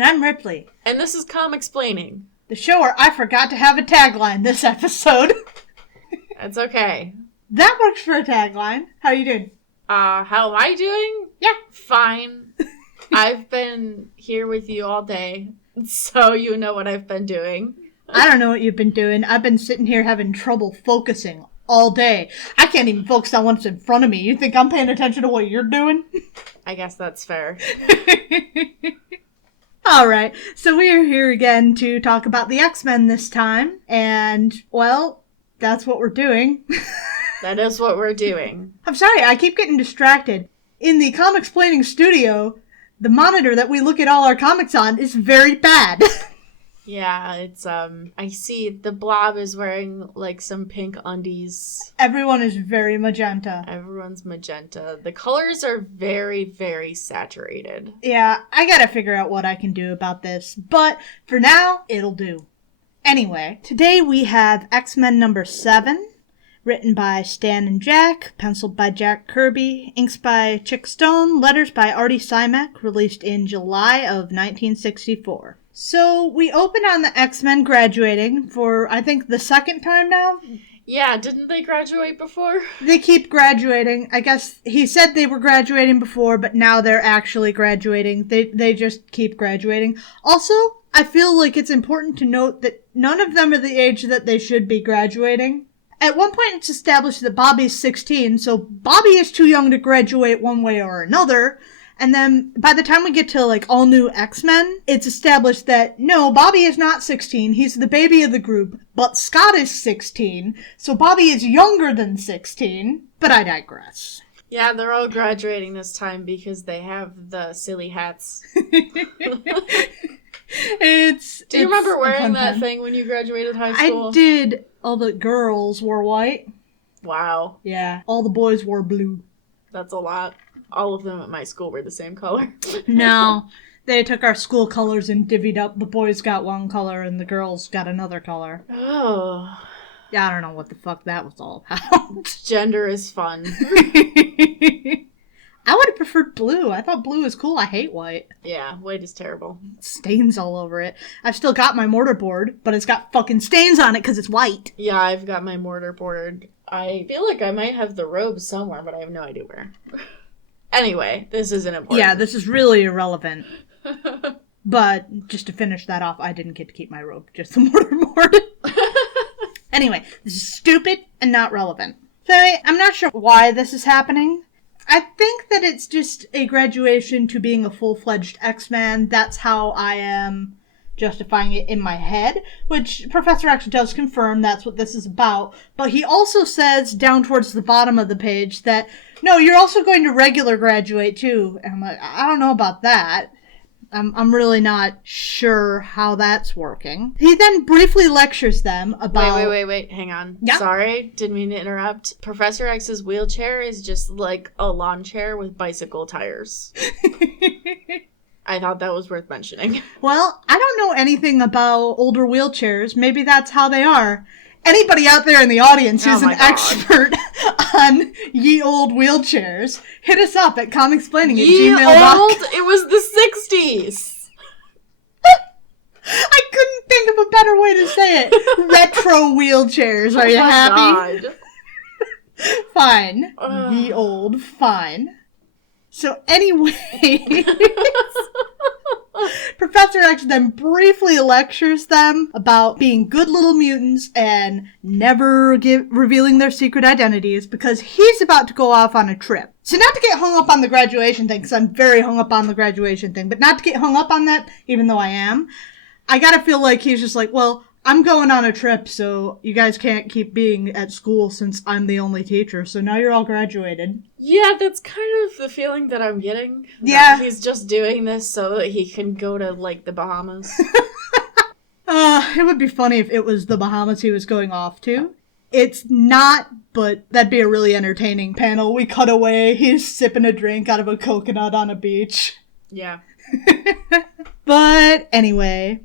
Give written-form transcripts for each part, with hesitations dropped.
And I'm Ripley. And this is Comicsplaining. The show where I forgot to have a tagline this episode. That's okay. That works for a tagline. How are you doing? How am I doing? Yeah. Fine. I've been here with you all day, so you know what I've been doing. I don't know what you've been doing. I've been sitting here having trouble focusing all day. I can't even focus on what's in front of me. You think I'm paying attention to what you're doing? I guess that's fair. Alright, so we are here again to talk about the X-Men this time. And, well, that's what we're doing. That is what we're doing. I'm sorry, I keep getting distracted. In the Comicsplaining studio, the monitor that we look at all our comics on is very bad. Yeah, it's, I see the Blob is wearing, like, some pink undies. Everyone is very magenta. Everyone's magenta. The colors are very, very saturated. Yeah, I gotta figure out what I can do about this, but for now, it'll do. Anyway, today we have X-Men number 7, written by Stan and Jack, penciled by Jack Kirby, inks by Chick Stone, letters by Artie Simek, released in July of 1964. So, we open on the X-Men graduating for, I think, the second time now? Yeah, didn't they graduate before? They keep graduating. I guess he said they were graduating before, but now they're actually graduating. They just keep graduating. Also, I feel like it's important to note that none of them are the age that they should be graduating. At one point, it's established that Bobby's 16, so Bobby is too young to graduate one way or another. And then, by the time we get to, like, all new X-Men, it's established that, no, Bobby is not 16, he's the baby of the group, but Scott is 16, so Bobby is younger than 16, but I digress. Yeah, they're all graduating this time because they have the silly hats. Do you remember wearing that thing when you graduated high school? I did. All the girls wore white. Wow. Yeah, all the boys wore blue. That's a lot. All of them at my school were the same color. No, they took our school colors and divvied up. The boys got one color and the girls got another color. Oh. Yeah, I don't know what the fuck that was all about. Gender is fun. I would have preferred blue. I thought blue was cool. I hate white. Yeah, white is terrible. Stains all over it. I've still got my mortarboard, but it's got fucking stains on it because it's white. Yeah, I've got my mortarboard. I feel like I might have the robe somewhere, but I have no idea where. Anyway, this isn't important. Yeah, this is really irrelevant. But, just to finish that off, I didn't get to keep my robe, just the mortarboard. Anyway, this is stupid and not relevant. So, I'm not sure why this is happening. I think that it's just a graduation to being a full-fledged X-Man. That's how I am justifying it in my head, which Professor X does confirm that's what this is about. But he also says, down towards the bottom of the page, that, no, you're also going to regular graduate, too. And I'm like, I don't know about that. I'm really not sure how that's working. He then briefly lectures them about... Wait, hang on. Yeah? Sorry, didn't mean to interrupt. Professor X's wheelchair is just like a lawn chair with bicycle tires. I thought that was worth mentioning. Well, I don't know anything about older wheelchairs. Maybe that's how they are. Anybody out there in the audience who's an expert on ye old wheelchairs, hit us up at comicsplaining@gmail.com. It was the 60s! I couldn't think of a better way to say it. Retro wheelchairs. Are you happy? God. Fine. Ye old. Fine. So anyway... Professor X then briefly lectures them about being good little mutants and never revealing their secret identities because he's about to go off on a trip. So not to get hung up on the graduation thing, because I'm very hung up on the graduation thing, but not to get hung up on that, even though I am, I gotta feel like he's just like, well, I'm going on a trip, so you guys can't keep being at school since I'm the only teacher, so now you're all graduated. Yeah, that's kind of the feeling that I'm getting. Yeah. He's just doing this so that he can go to, like, the Bahamas. It would be funny if it was the Bahamas he was going off to. It's not, but that'd be a really entertaining panel. We cut away, he's sipping a drink out of a coconut on a beach. Yeah. But anyway...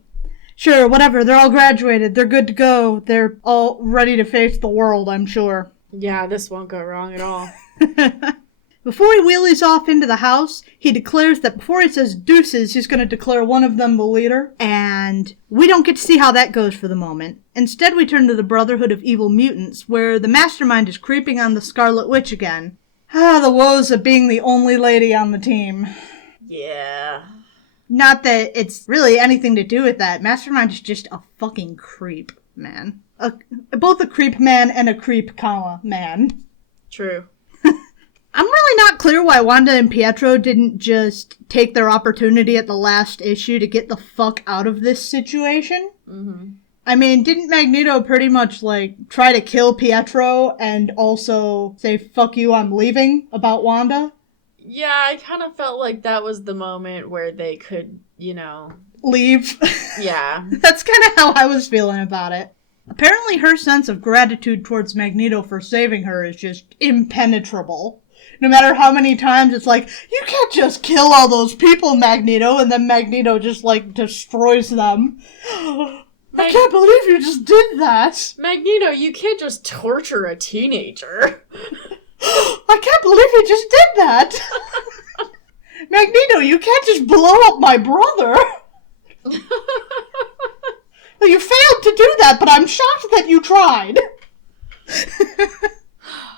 Sure, whatever, they're all graduated, they're good to go, they're all ready to face the world, I'm sure. Yeah, this won't go wrong at all. Before he wheelies off into the house, he declares that before he says deuces, he's going to declare one of them the leader. And we don't get to see how that goes for the moment. Instead, we turn to the Brotherhood of Evil Mutants, where the mastermind is creeping on the Scarlet Witch again. Ah, the woes of being the only lady on the team. Yeah. Not that it's really anything to do with that. Mastermind is just a fucking creep, man. Both a creep man and a creep, man. True. I'm really not clear why Wanda and Pietro didn't just take their opportunity at the last issue to get the fuck out of this situation. Mm-hmm. I mean, didn't Magneto pretty much, try to kill Pietro and also say, fuck you, I'm leaving, about Wanda? Yeah, I kind of felt like that was the moment where they could, leave. Yeah. That's kind of how I was feeling about it. Apparently her sense of gratitude towards Magneto for saving her is just impenetrable. No matter how many times it's like, you can't just kill all those people, Magneto, and then Magneto just, destroys them. I can't believe you just did that. Magneto, you can't just torture a teenager. I can't believe you just did that. Magneto, you can't just blow up my brother. Well, you failed to do that, but I'm shocked that you tried.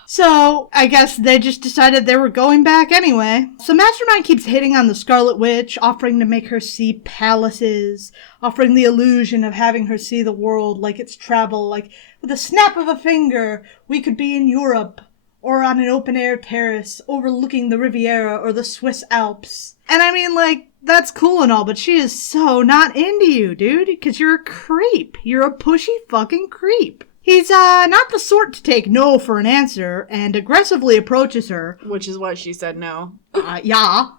So, I guess they just decided they were going back anyway. So Mastermind keeps hitting on the Scarlet Witch, offering to make her see palaces, offering the illusion of having her see the world like it's travel, like with a snap of a finger, we could be in Europe, or on an open-air terrace overlooking the Riviera or the Swiss Alps. And I mean, that's cool and all, but she is so not into you, dude, because you're a creep. You're a pushy fucking creep. He's, not the sort to take no for an answer, and aggressively approaches her. Which is why she said no. Yeah.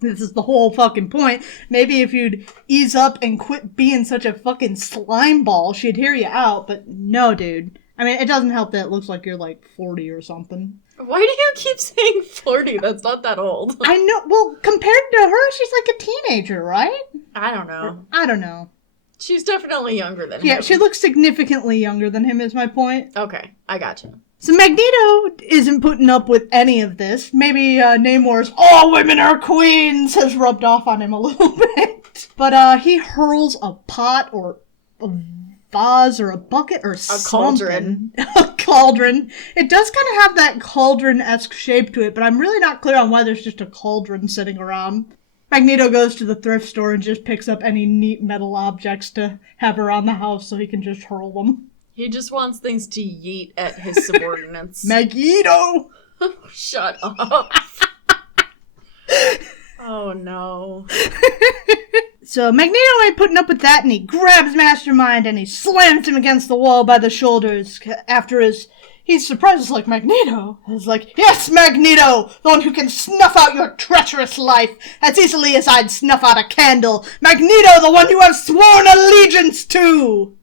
This is the whole fucking point. Maybe if you'd ease up and quit being such a fucking slime ball, she'd hear you out, but no, dude. I mean, it doesn't help that it looks like you're, 40 or something. Why do you keep saying 40? That's not that old. I know. Well, compared to her, she's like a teenager, right? I don't know. I don't know. She's definitely younger than him. Yeah, she looks significantly younger than him is my point. Okay, I gotcha. So Magneto isn't putting up with any of this. Maybe Namor's "all women are queens" has rubbed off on him a little bit. But he hurls a pot or a vase or a bucket or something. A cauldron. It does kind of have that cauldron-esque shape to it, but I'm really not clear on why there's just a cauldron sitting around. Magneto goes to the thrift store and just picks up any neat metal objects to have around the house so he can just hurl them. He just wants things to yeet at his subordinates. Magneto! Shut up. Oh no. So Magneto ain't putting up with that, and he grabs Mastermind and he slams him against the wall by the shoulders after he's surprised like Magneto. He's like, yes, Magneto, the one who can snuff out your treacherous life as easily as I'd snuff out a candle. Magneto, the one you have sworn allegiance to.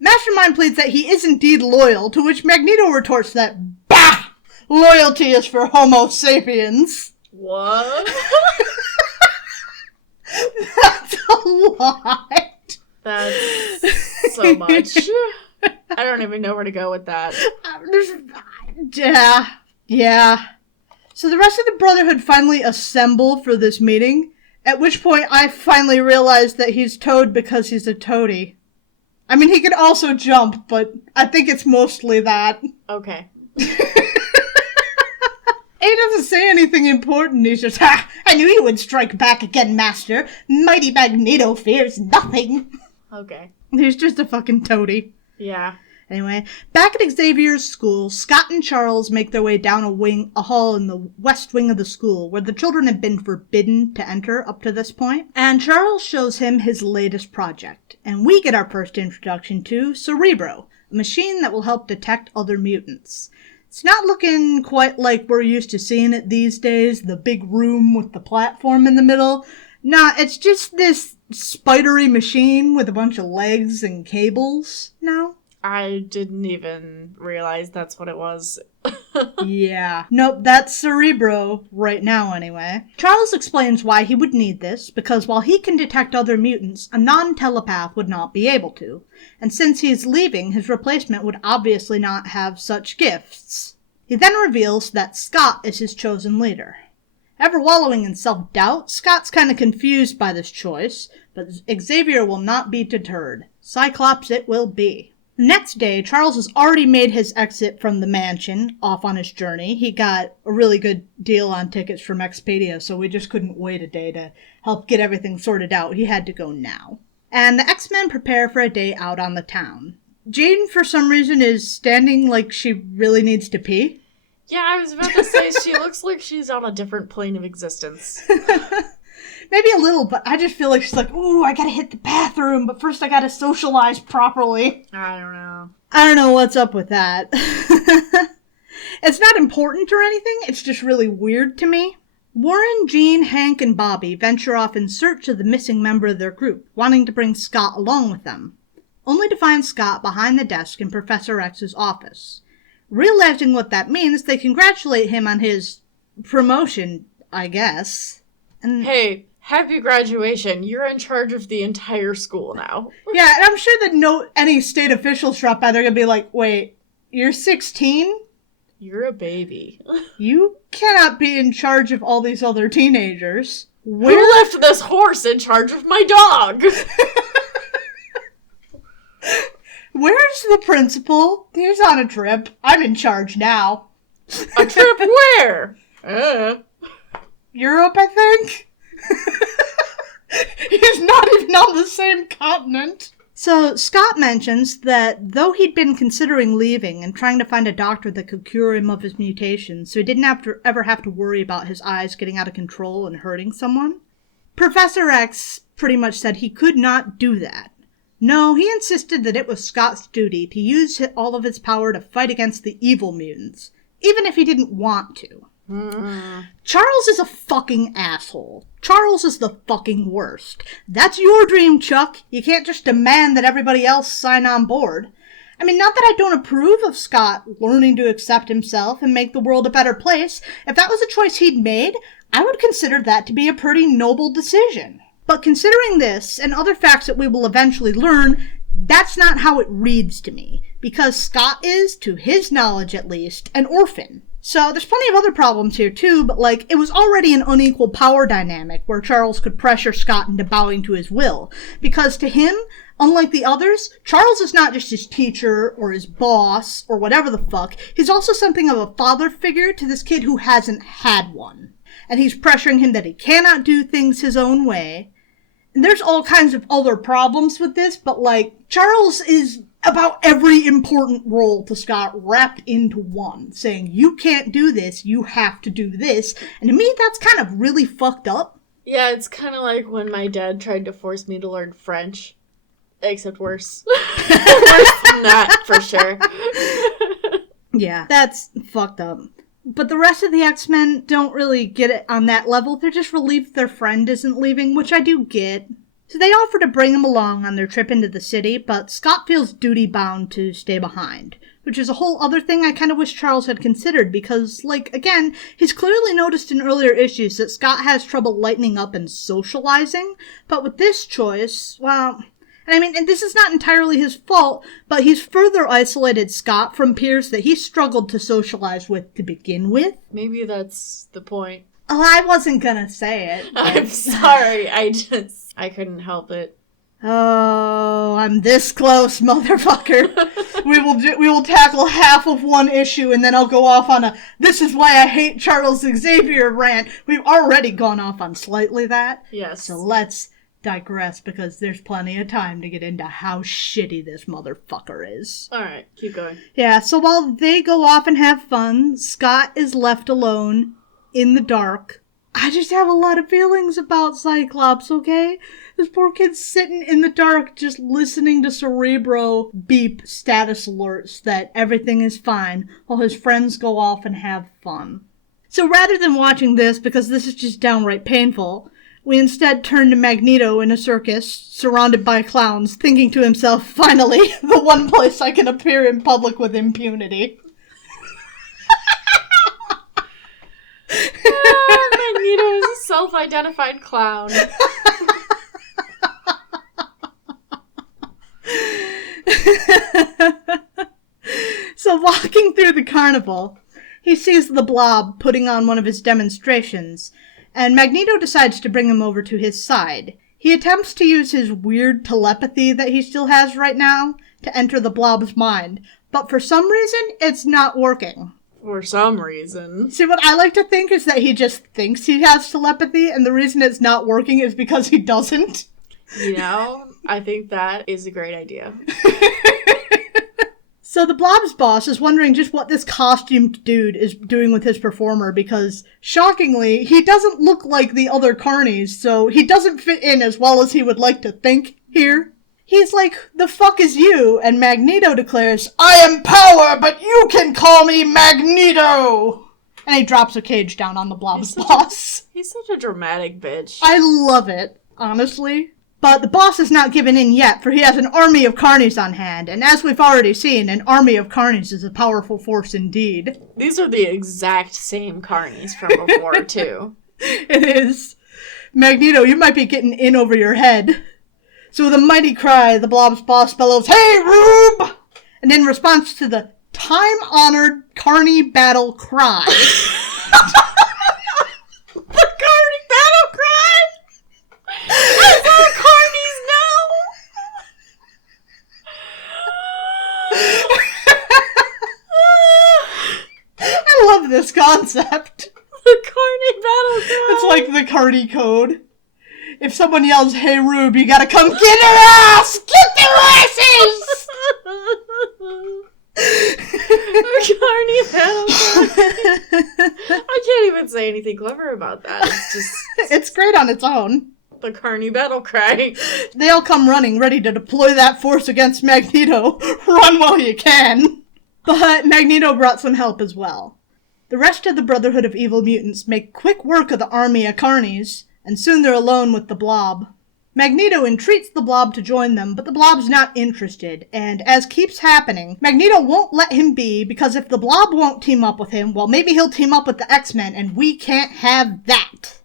Mastermind pleads that he is indeed loyal, to which Magneto retorts that, bah! Loyalty is for Homo sapiens. What? That's a lot. That's so much. I don't even know where to go with that. Yeah. So the rest of the Brotherhood finally assemble for this meeting, at which point I finally realized that he's Toad because he's a toady. I mean, he could also jump, but I think it's mostly that. Okay. He doesn't say anything important. He's just, ha! I knew you would strike back again, Master. Mighty Magneto fears nothing. Okay. He's just a fucking toady. Yeah. Anyway, back at Xavier's school, Scott and Charles make their way down a hall in the west wing of the school, where the children have been forbidden to enter up to this point. And Charles shows him his latest project, and we get our first introduction to Cerebro, a machine that will help detect other mutants. It's not looking quite like we're used to seeing it these days, the big room with the platform in the middle. Nah, it's just this spidery machine with a bunch of legs and cables. No? I didn't even realize that's what it was. Yeah. Nope, that's Cerebro, right now anyway. Charles explains why he would need this, because while he can detect other mutants, a non-telepath would not be able to. And since he's leaving, his replacement would obviously not have such gifts. He then reveals that Scott is his chosen leader. Ever wallowing in self-doubt, Scott's kind of confused by this choice, but Xavier will not be deterred. Cyclops it will be. The next day, Charles has already made his exit from the mansion, off on his journey. He got a really good deal on tickets from Expedia, so we just couldn't wait a day to help get everything sorted out. He had to go now. And the X-Men prepare for a day out on the town. Jane, for some reason, is standing like she really needs to pee. Yeah, I was about to say, she looks like she's on a different plane of existence. Maybe a little, but I just feel like she's like, ooh, I gotta hit the bathroom, but first I gotta socialize properly. I don't know. I don't know what's up with that. It's not important or anything, it's just really weird to me. Warren, Jean, Hank, and Bobby venture off in search of the missing member of their group, wanting to bring Scott along with them, only to find Scott behind the desk in Professor X's office. Realizing what that means, they congratulate him on his promotion, I guess. And hey, happy graduation. You're in charge of the entire school now. Yeah, and I'm sure that any state officials drop by, they're gonna be like, wait, you're 16? You're a baby. You cannot be in charge of all these other teenagers. Who left this horse in charge of my dog? Where's the principal? He's on a trip. I'm in charge now. A trip where? Europe, I think? He's not even on the same continent. So Scott mentions that though he'd been considering leaving and trying to find a doctor that could cure him of his mutation so he didn't ever have to worry about his eyes getting out of control and hurting someone, Professor X pretty much said he could not do that. No, he insisted that it was Scott's duty to use all of his power to fight against the evil mutants, even if he didn't want to. Charles is a fucking asshole. Charles is the fucking worst. That's your dream, Chuck. You can't just demand that everybody else sign on board. I mean, not that I don't approve of Scott learning to accept himself and make the world a better place. If that was a choice he'd made, I would consider that to be a pretty noble decision. But considering this, and other facts that we will eventually learn, that's not how it reads to me. Because Scott is, to his knowledge at least, an orphan. So there's plenty of other problems here too, but it was already an unequal power dynamic where Charles could pressure Scott into bowing to his will. Because to him, unlike the others, Charles is not just his teacher or his boss or whatever the fuck. He's also something of a father figure to this kid who hasn't had one. And he's pressuring him that he cannot do things his own way. And there's all kinds of other problems with this, but Charles is about every important role to Scott wrapped into one, saying, you can't do this, you have to do this. And to me, that's kind of really fucked up. Yeah, it's kind of like when my dad tried to force me to learn French. Except worse. Worse than that, for sure. Yeah, that's fucked up. But the rest of the X-Men don't really get it on that level. They're just relieved their friend isn't leaving, which I do get. So they offer to bring him along on their trip into the city, but Scott feels duty-bound to stay behind. Which is a whole other thing I kind of wish Charles had considered, because, again, he's clearly noticed in earlier issues that Scott has trouble lightening up and socializing, but with this choice, well... and this is not entirely his fault, but he's further isolated Scott from peers that he struggled to socialize with to begin with. Maybe that's the point. Oh, I wasn't gonna say it. I'm sorry, I couldn't help it. Oh, I'm this close, motherfucker. We will tackle half of one issue, and then I'll go off on a "this is why I hate Charles Xavier" rant. We've already gone off on slightly that. Yes. So let's digress, because there's plenty of time to get into how shitty this motherfucker is. Alright, keep going. Yeah, so while they go off and have fun, Scott is left alone in the dark. I just have a lot of feelings about Cyclops, okay? This poor kid's sitting in the dark just listening to Cerebro beep status alerts that everything is fine while his friends go off and have fun. So rather than watching this, because this is just downright painful, we instead turn to Magneto in a circus, surrounded by clowns, thinking to himself, finally, the one place I can appear in public with impunity. Magneto is a self-identified clown. So walking through the carnival, He sees the Blob putting on one of his demonstrations, and Magneto decides to bring him over to his side. He attempts to use his weird telepathy that he still has right now to enter the Blob's mind, but for some reason, it's not working. For some reason. See, what I like to think is that he just thinks he has telepathy, and the reason it's not working is because he doesn't. You know, I think that is a great idea. So the Blob's boss is wondering just what this costumed dude is doing with his performer because, shockingly, he doesn't look like the other carnies, so he doesn't fit in as well as he would like to think here. He's like, the fuck is you? And Magneto declares, I am power, but you can call me Magneto! And he drops a cage down on the Blob's boss. He's such a dramatic bitch. I love it, honestly. But the boss is not given in yet, for he has an army of carnies on hand, and as we've already seen, an army of carnies is a powerful force indeed. These are the exact same carnies from before, too. It is. Magneto, you might be getting in over your head. So with a mighty cry, the Blob's boss bellows, Hey, Rube! And in response to the time-honored carny battle cry... The carny battle cry? That's all carnies know! I love this concept. The carny battle cry. It's like the carny code. If someone yells, Hey Rube, you gotta come get their ass! Get their asses! Carny battle cry. I can't even say anything clever about that. It's just... It's great on its own. The carny battle cry. They all come running, ready to deploy that force against Magneto. Run while you can. But Magneto brought some help as well. The rest of the Brotherhood of Evil Mutants make quick work of the army of carnies, and soon they're alone with the Blob. Magneto entreats the Blob to join them, but the Blob's not interested, and as keeps happening, Magneto won't let him be, because if the Blob won't team up with him, well, maybe he'll team up with the X-Men, and we can't have that.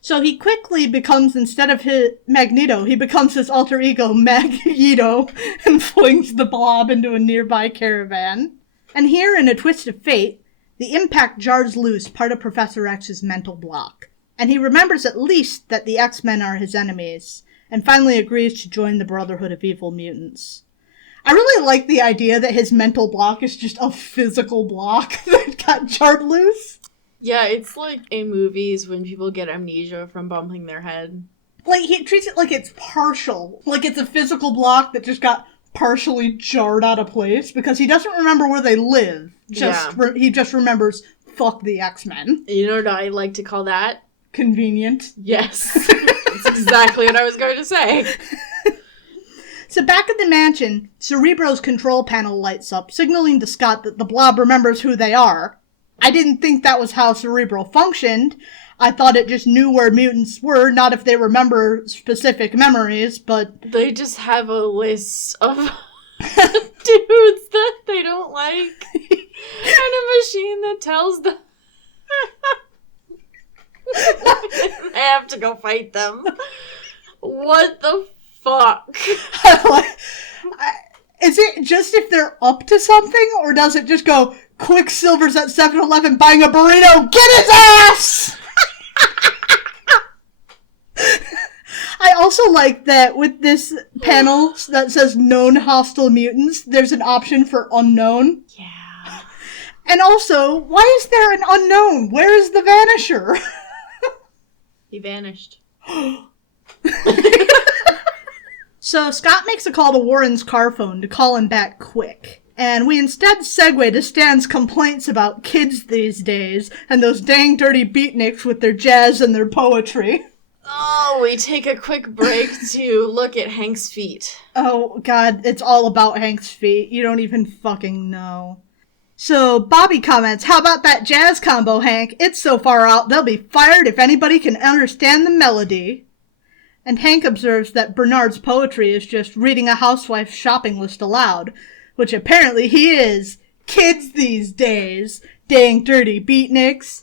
So he quickly becomes, instead of Magneto, he becomes his alter ego, Magneto, and flings the Blob into a nearby caravan. And here, in a twist of fate, the impact jars loose part of Professor X's mental block, and he remembers at least that the X-Men are his enemies, and finally agrees to join the Brotherhood of Evil Mutants. I really like the idea that his mental block is just a physical block that got jarred loose. Yeah, it's like in movies when people get amnesia from bumping their head. Like, he treats it like it's partial. Like it's a physical block that just got partially jarred out of place because he doesn't remember where they live. He just remembers, fuck the X-Men. You know what I like to call that? Convenient. Yes. That's exactly what I was going to say. So back at the mansion, Cerebro's control panel lights up, signaling to Scott that the Blob remembers who they are. I didn't think that was how Cerebro functioned. I thought it just knew where mutants were, not if they remember specific memories, but... They just have a list of dudes that they don't like. And a machine that tells them... I have to go fight them. What the fuck? Is it just if they're up to something, or does it just go, Quicksilver's at 7-Eleven buying a burrito, get his ass! I also like that with this panel that says known hostile mutants, there's an option for unknown. Yeah. And also, why is there an unknown? Where is the Vanisher? He vanished. So Scott makes a call to Warren's car phone to call him back quick. And we instead segue to Stan's complaints about kids these days and those dang dirty beatniks with their jazz and their poetry. Oh, we take a quick break to look at Hank's feet. Oh, God, it's all about Hank's feet. You don't even fucking know. So Bobby comments, how about that jazz combo, Hank? It's so far out, they'll be fired if anybody can understand the melody. And Hank observes that Bernard's poetry is just reading a housewife's shopping list aloud, which apparently he is. Kids these days. Dang dirty beatniks.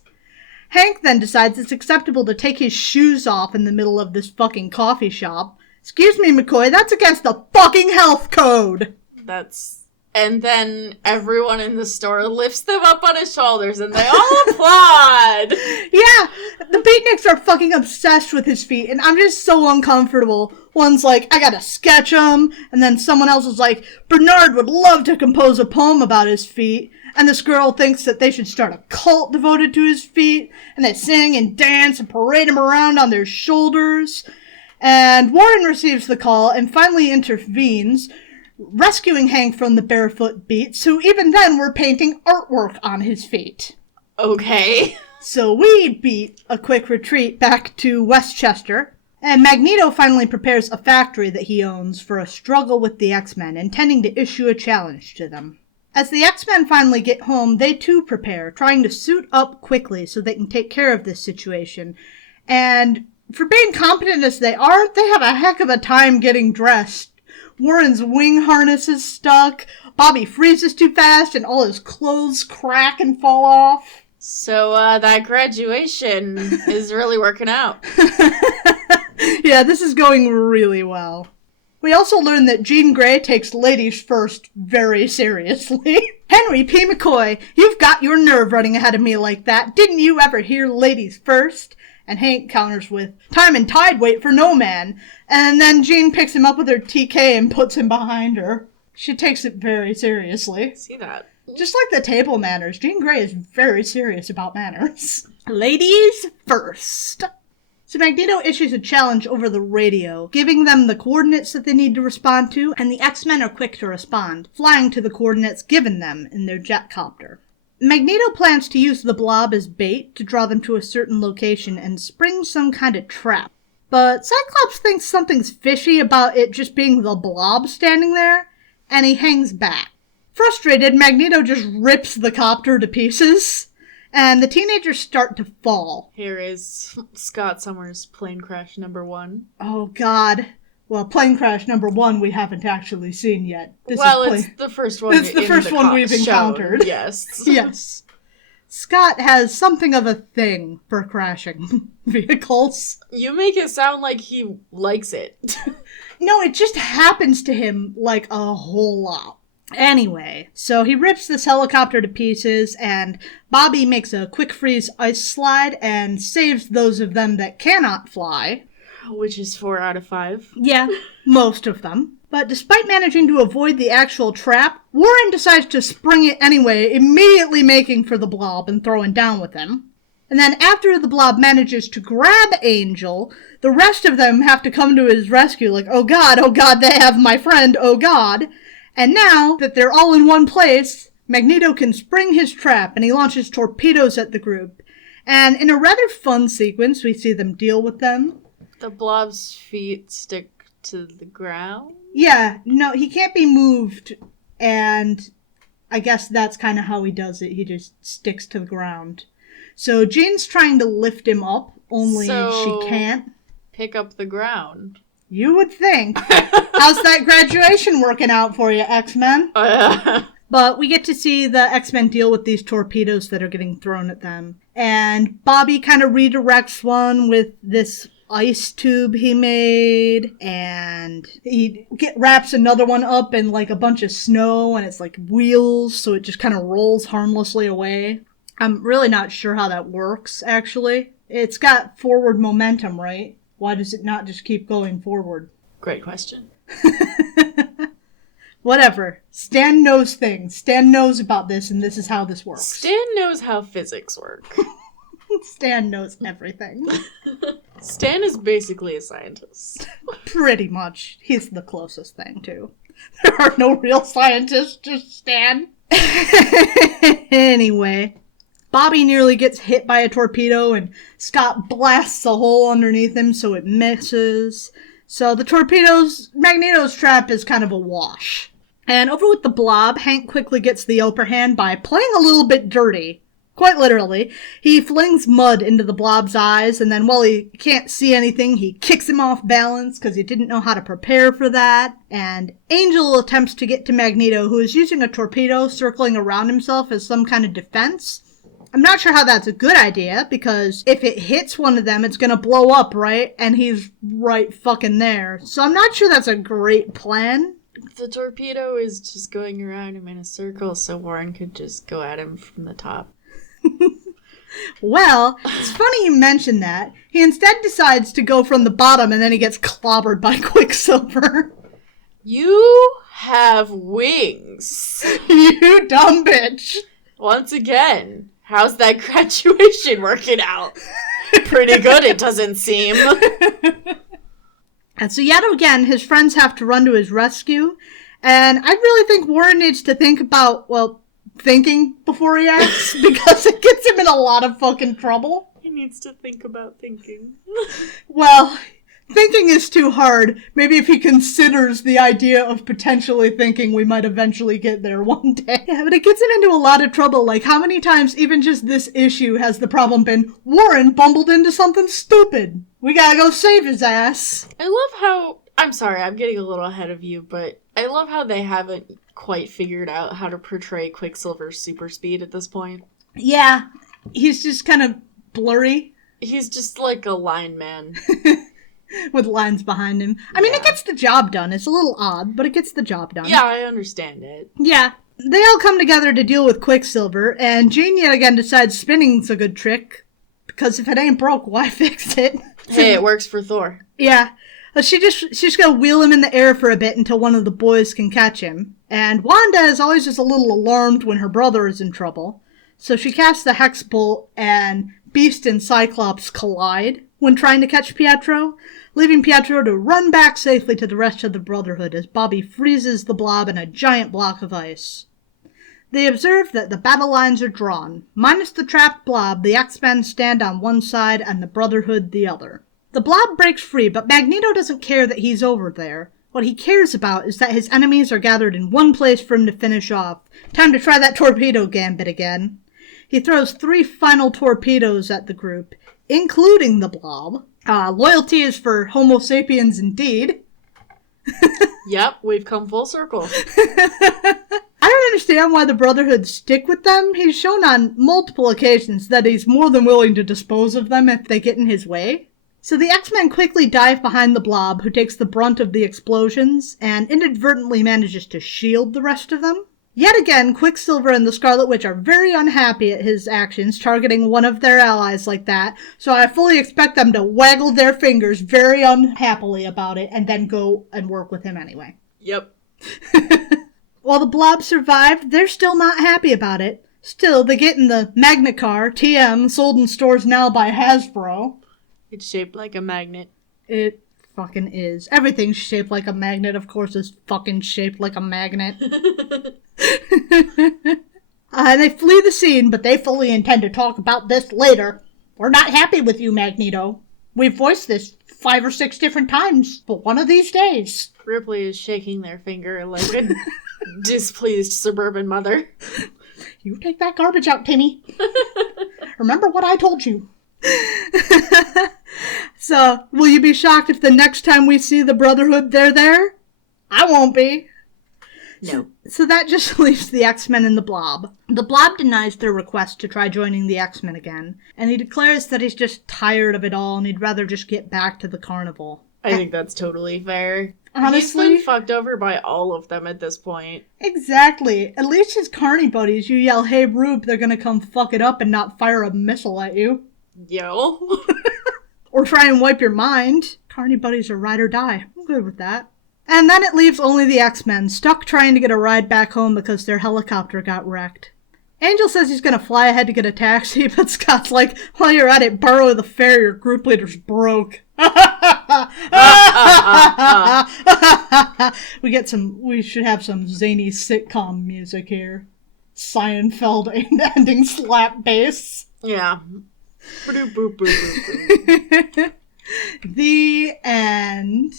Hank then decides it's acceptable to take his shoes off in the middle of this fucking coffee shop. Excuse me, McCoy, that's against the fucking health code. That's And then everyone in the store lifts them up on his shoulders and they all applaud. Yeah, the beatniks are fucking obsessed with his feet, and I'm just so uncomfortable. One's like, I gotta sketch him, and then someone else is like, Bernard would love to compose a poem about his feet, and this girl thinks that they should start a cult devoted to his feet, and they sing and dance and parade him around on their shoulders. And Warren receives the call and finally intervenes, rescuing Hank from the barefoot beats, who even then were painting artwork on his feet. Okay. So we beat a quick retreat back to Westchester, and Magneto finally prepares a factory that he owns for a struggle with the X-Men, intending to issue a challenge to them. As the X-Men finally get home, they too prepare, trying to suit up quickly so they can take care of this situation. And for being competent as they are, they have a heck of a time getting dressed. Warren's wing harness is stuck, Bobby freezes too fast, and all his clothes crack and fall off. So, that graduation is really working out. Yeah, this is going really well. We also learn that Jean Grey takes ladies first very seriously. Henry P. McCoy, you've got your nerve running ahead of me like that. Didn't you ever hear ladies first? And Hank counters with, time and tide wait for no man. And then Jean picks him up with her TK and puts him behind her. She takes it very seriously. See that? Just like the table manners, Jean Grey is very serious about manners. Ladies first. So Magneto issues a challenge over the radio, giving them the coordinates that they need to respond to, and the X-Men are quick to respond, flying to the coordinates given them in their jet copter. Magneto plans to use the Blob as bait to draw them to a certain location and spring some kind of trap. But Cyclops thinks something's fishy about it just being the Blob standing there, and he hangs back. Frustrated, Magneto just rips the copter to pieces, and the teenagers start to fall. Here is Scott Summers' plane crash number 1. Oh god. Well, plane crash number 1 we haven't actually seen yet. It's the first one. It's the first one we've encountered. Yes. Yes. Scott has something of a thing for crashing vehicles. You make it sound like he likes it. No, it just happens to him like a whole lot. Anyway, so he rips this helicopter to pieces, and Bobby makes a quick freeze ice slide and saves those of them that cannot fly. Which is 4 out of 5. Yeah, most of them. But despite managing to avoid the actual trap, Warren decides to spring it anyway, immediately making for the Blob and throwing down with him. And then after the Blob manages to grab Angel, the rest of them have to come to his rescue, like, oh god, they have my friend, oh god. And now that they're all in one place, Magneto can spring his trap and he launches torpedoes at the group. And in a rather fun sequence, we see them deal with them. The Blob's feet stick to the ground? Yeah, no, he can't be moved, and I guess that's kind of how he does it. He just sticks to the ground. So Jean's trying to lift him up, only she can't. Pick up the ground. You would think. How's that graduation working out for you, X-Men? But we get to see the X-Men deal with these torpedoes that are getting thrown at them. And Bobby kind of redirects one with this ice tube he made, and he wraps another one up in like a bunch of snow, and it's like wheels, so it just kind of rolls harmlessly away. I'm really not sure how that works, actually. It's got forward momentum, right? Why does it not just keep going forward? Great question. Whatever. Stan knows things. Stan knows about this, and this is how this works. Stan knows how physics work. Stan knows everything. Stan is basically a scientist. Pretty much. He's the closest thing, too. There are no real scientists, just Stan. Anyway, Bobby nearly gets hit by a torpedo, and Scott blasts a hole underneath him so it misses. So the Magneto's trap is kind of a wash. And over with the Blob, Hank quickly gets the upper hand by playing a little bit dirty. Quite literally. He flings mud into the Blob's eyes, and then while he can't see anything, he kicks him off balance because he didn't know how to prepare for that. And Angel attempts to get to Magneto, who is using a torpedo circling around himself as some kind of defense. I'm not sure how that's a good idea, because if it hits one of them, it's gonna blow up, right? And he's right fucking there. So I'm not sure that's a great plan. The torpedo is just going around him in a circle, so Warren could just go at him from the top. Well, it's funny you mention that. He instead decides to go from the bottom, and then he gets clobbered by Quicksilver. You have wings. You dumb bitch. Once again, how's that graduation working out? Pretty good, it doesn't seem. And so yet again, his friends have to run to his rescue. And I really think Warren needs to think about, thinking before he acts, because it gets him in a lot of fucking trouble. He needs to think about thinking. Well, thinking is too hard. Maybe if he considers the idea of potentially thinking, we might eventually get there one day. Yeah, but it gets him into a lot of trouble. Like, how many times, even just this issue, has the problem been, Warren bumbled into something stupid. We gotta go save his ass. I love how... I'm sorry, I'm getting a little ahead of you, but I love how they haven't quite figured out how to portray Quicksilver's super speed at this point. Yeah, he's just kind of blurry. He's just like a line man. With lines behind him. I mean, it gets the job done. It's a little odd, but it gets the job done. Yeah, I understand it. Yeah. They all come together to deal with Quicksilver, and Jean yet again decides spinning's a good trick, because if it ain't broke, why fix it? Hey, it works for Thor. Yeah. She's gonna wheel him in the air for a bit until one of the boys can catch him. And Wanda is always just a little alarmed when her brother is in trouble. So she casts the Hex Bolt, and Beast and Cyclops collide when trying to catch Pietro, leaving Pietro to run back safely to the rest of the Brotherhood as Bobby freezes the Blob in a giant block of ice. They observe that the battle lines are drawn. Minus the trapped Blob, the X-Men stand on one side and the Brotherhood the other. The Blob breaks free, but Magneto doesn't care that he's over there. What he cares about is that his enemies are gathered in one place for him to finish off. Time to try that torpedo gambit again. He throws 3 final torpedoes at the group, including the Blob. Loyalty is for Homo sapiens indeed. Yep, we've come full circle. I don't understand why the Brotherhood stick with them. He's shown on multiple occasions that he's more than willing to dispose of them if they get in his way. So the X-Men quickly dive behind the Blob, who takes the brunt of the explosions, and inadvertently manages to shield the rest of them. Yet again, Quicksilver and the Scarlet Witch are very unhappy at his actions, targeting one of their allies like that, so I fully expect them to waggle their fingers very unhappily about it, and then go and work with him anyway. Yep. While the Blob survived, they're still not happy about it. Still, they get in the Magnecar, TM, sold in stores now by Hasbro. It's shaped like a magnet. It fucking is. Everything's shaped like a magnet, of course, is fucking shaped like a magnet. They flee the scene, but they fully intend to talk about this later. We're not happy with you, Magneto. We've voiced this 5 or 6 different times, but one of these days. Ripley is shaking their finger like a displeased suburban mother. You take that garbage out, Timmy. Remember what I told you. So, will you be shocked if the next time we see the Brotherhood they're there? I won't be. No. So that just leaves the X-Men and the Blob. The Blob denies their request to try joining the X-Men again, and he declares that he's just tired of it all and he'd rather just get back to the carnival. I think that's totally fair. Honestly, he's been fucked over by all of them at this point. Exactly. At least his carny buddies, you yell, "Hey Rube," they're gonna come fuck it up and not fire a missile at you. Yo. Or try and wipe your mind. Carny buddies are ride or die. I'm good with that. And then it leaves only the X-Men, stuck trying to get a ride back home because their helicopter got wrecked. Angel says he's gonna fly ahead to get a taxi, but Scott's like, while you're at it, borrow the fare, your group leader's broke. We should have some zany sitcom music here. Seinfeld ending slap bass. Yeah. The end.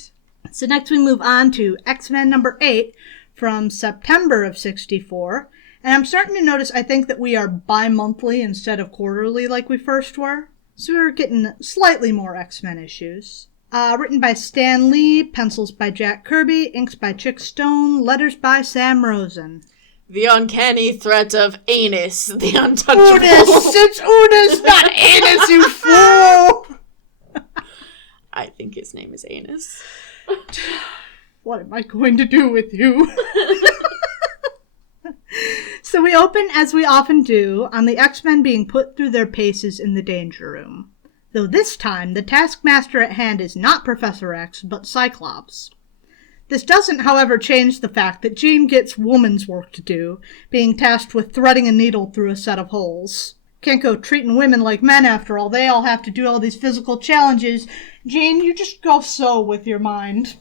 So next we move on to X-Men number 8 from September of 1964. And I'm starting to notice, I think, that we are bi-monthly instead of quarterly like we first were. So we're getting slightly more X-Men issues. Written by Stan Lee, pencils by Jack Kirby, inks by Chick Stone, letters by Sam Rosen. The uncanny threat of Anus, the untouchable. Unis! It's Unis, not Anus, you fool! I think his name is Anus. What am I going to do with you? So we open, as we often do, on the X-Men being put through their paces in the Danger Room. Though this time, the taskmaster at hand is not Professor X, but Cyclops. This doesn't, however, change the fact that Jean gets woman's work to do, being tasked with threading a needle through a set of holes. Can't go treating women like men after all. They all have to do all these physical challenges. Jean, you just go sew with your mind.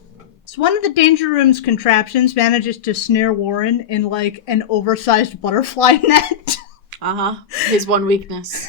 So one of the Danger Room's contraptions manages to snare Warren in, like, an oversized butterfly net. Uh-huh. His one weakness.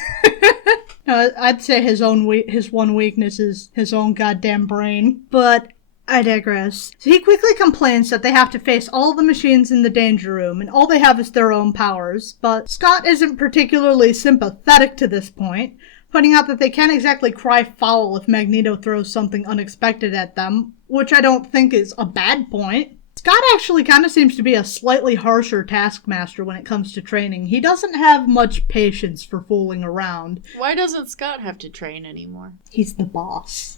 No, I'd say his one weakness is his own goddamn brain. But I digress. So he quickly complains that they have to face all the machines in the Danger Room, and all they have is their own powers. But Scott isn't particularly sympathetic to this point, pointing out that they can't exactly cry foul if Magneto throws something unexpected at them, which I don't think is a bad point. Scott actually kind of seems to be a slightly harsher taskmaster when it comes to training. He doesn't have much patience for fooling around. Why doesn't Scott have to train anymore? He's the boss.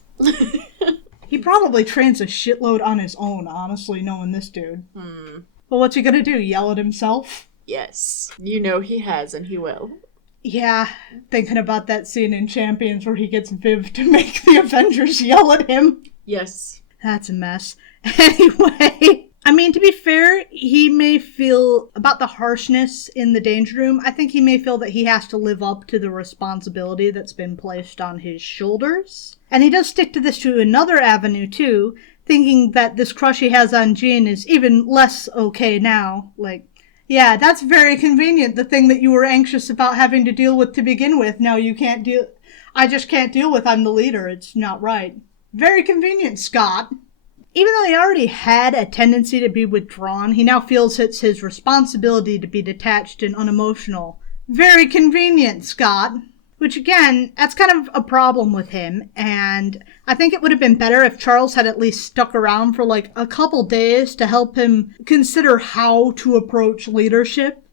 He probably trains a shitload on his own, honestly, knowing this dude. But what's he gonna do, yell at himself? Yes. You know he has, and he will. Yeah, thinking about that scene in Champions where he gets Viv to make the Avengers yell at him. Yes. That's a mess. Anyway, I mean, to be fair, he may feel about the harshness in the Danger Room. I think he may feel that he has to live up to the responsibility that's been placed on his shoulders. And he does stick to this to another avenue, too, thinking that this crush he has on Jean is even less okay now. Like, yeah, that's very convenient. The thing that you were anxious about having to deal with to begin with, now you can't deal... I just can't deal with. I'm the leader. It's not right. Very convenient, Scott. Even though he already had a tendency to be withdrawn, he now feels it's his responsibility to be detached and unemotional. Very convenient, Scott. Which, again, that's kind of a problem with him, and I think it would have been better if Charles had at least stuck around for, like, a couple days to help him consider how to approach leadership.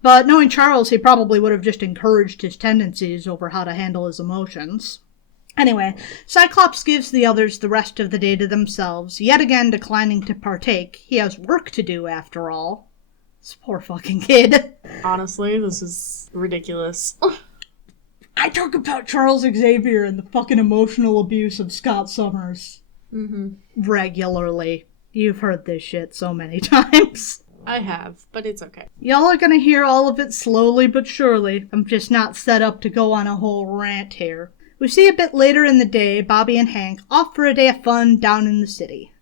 But knowing Charles, he probably would have just encouraged his tendencies over how to handle his emotions. Anyway, Cyclops gives the others the rest of the day to themselves, yet again declining to partake. He has work to do, after all. This poor fucking kid. Honestly, this is ridiculous. I talk about Charles Xavier and the fucking emotional abuse of Scott Summers. Regularly. You've heard this shit so many times. I have, but it's okay. Y'all are gonna hear all of it slowly but surely. I'm just not set up to go on a whole rant here. We see a bit later in the day Bobby and Hank off for a day of fun down in the city.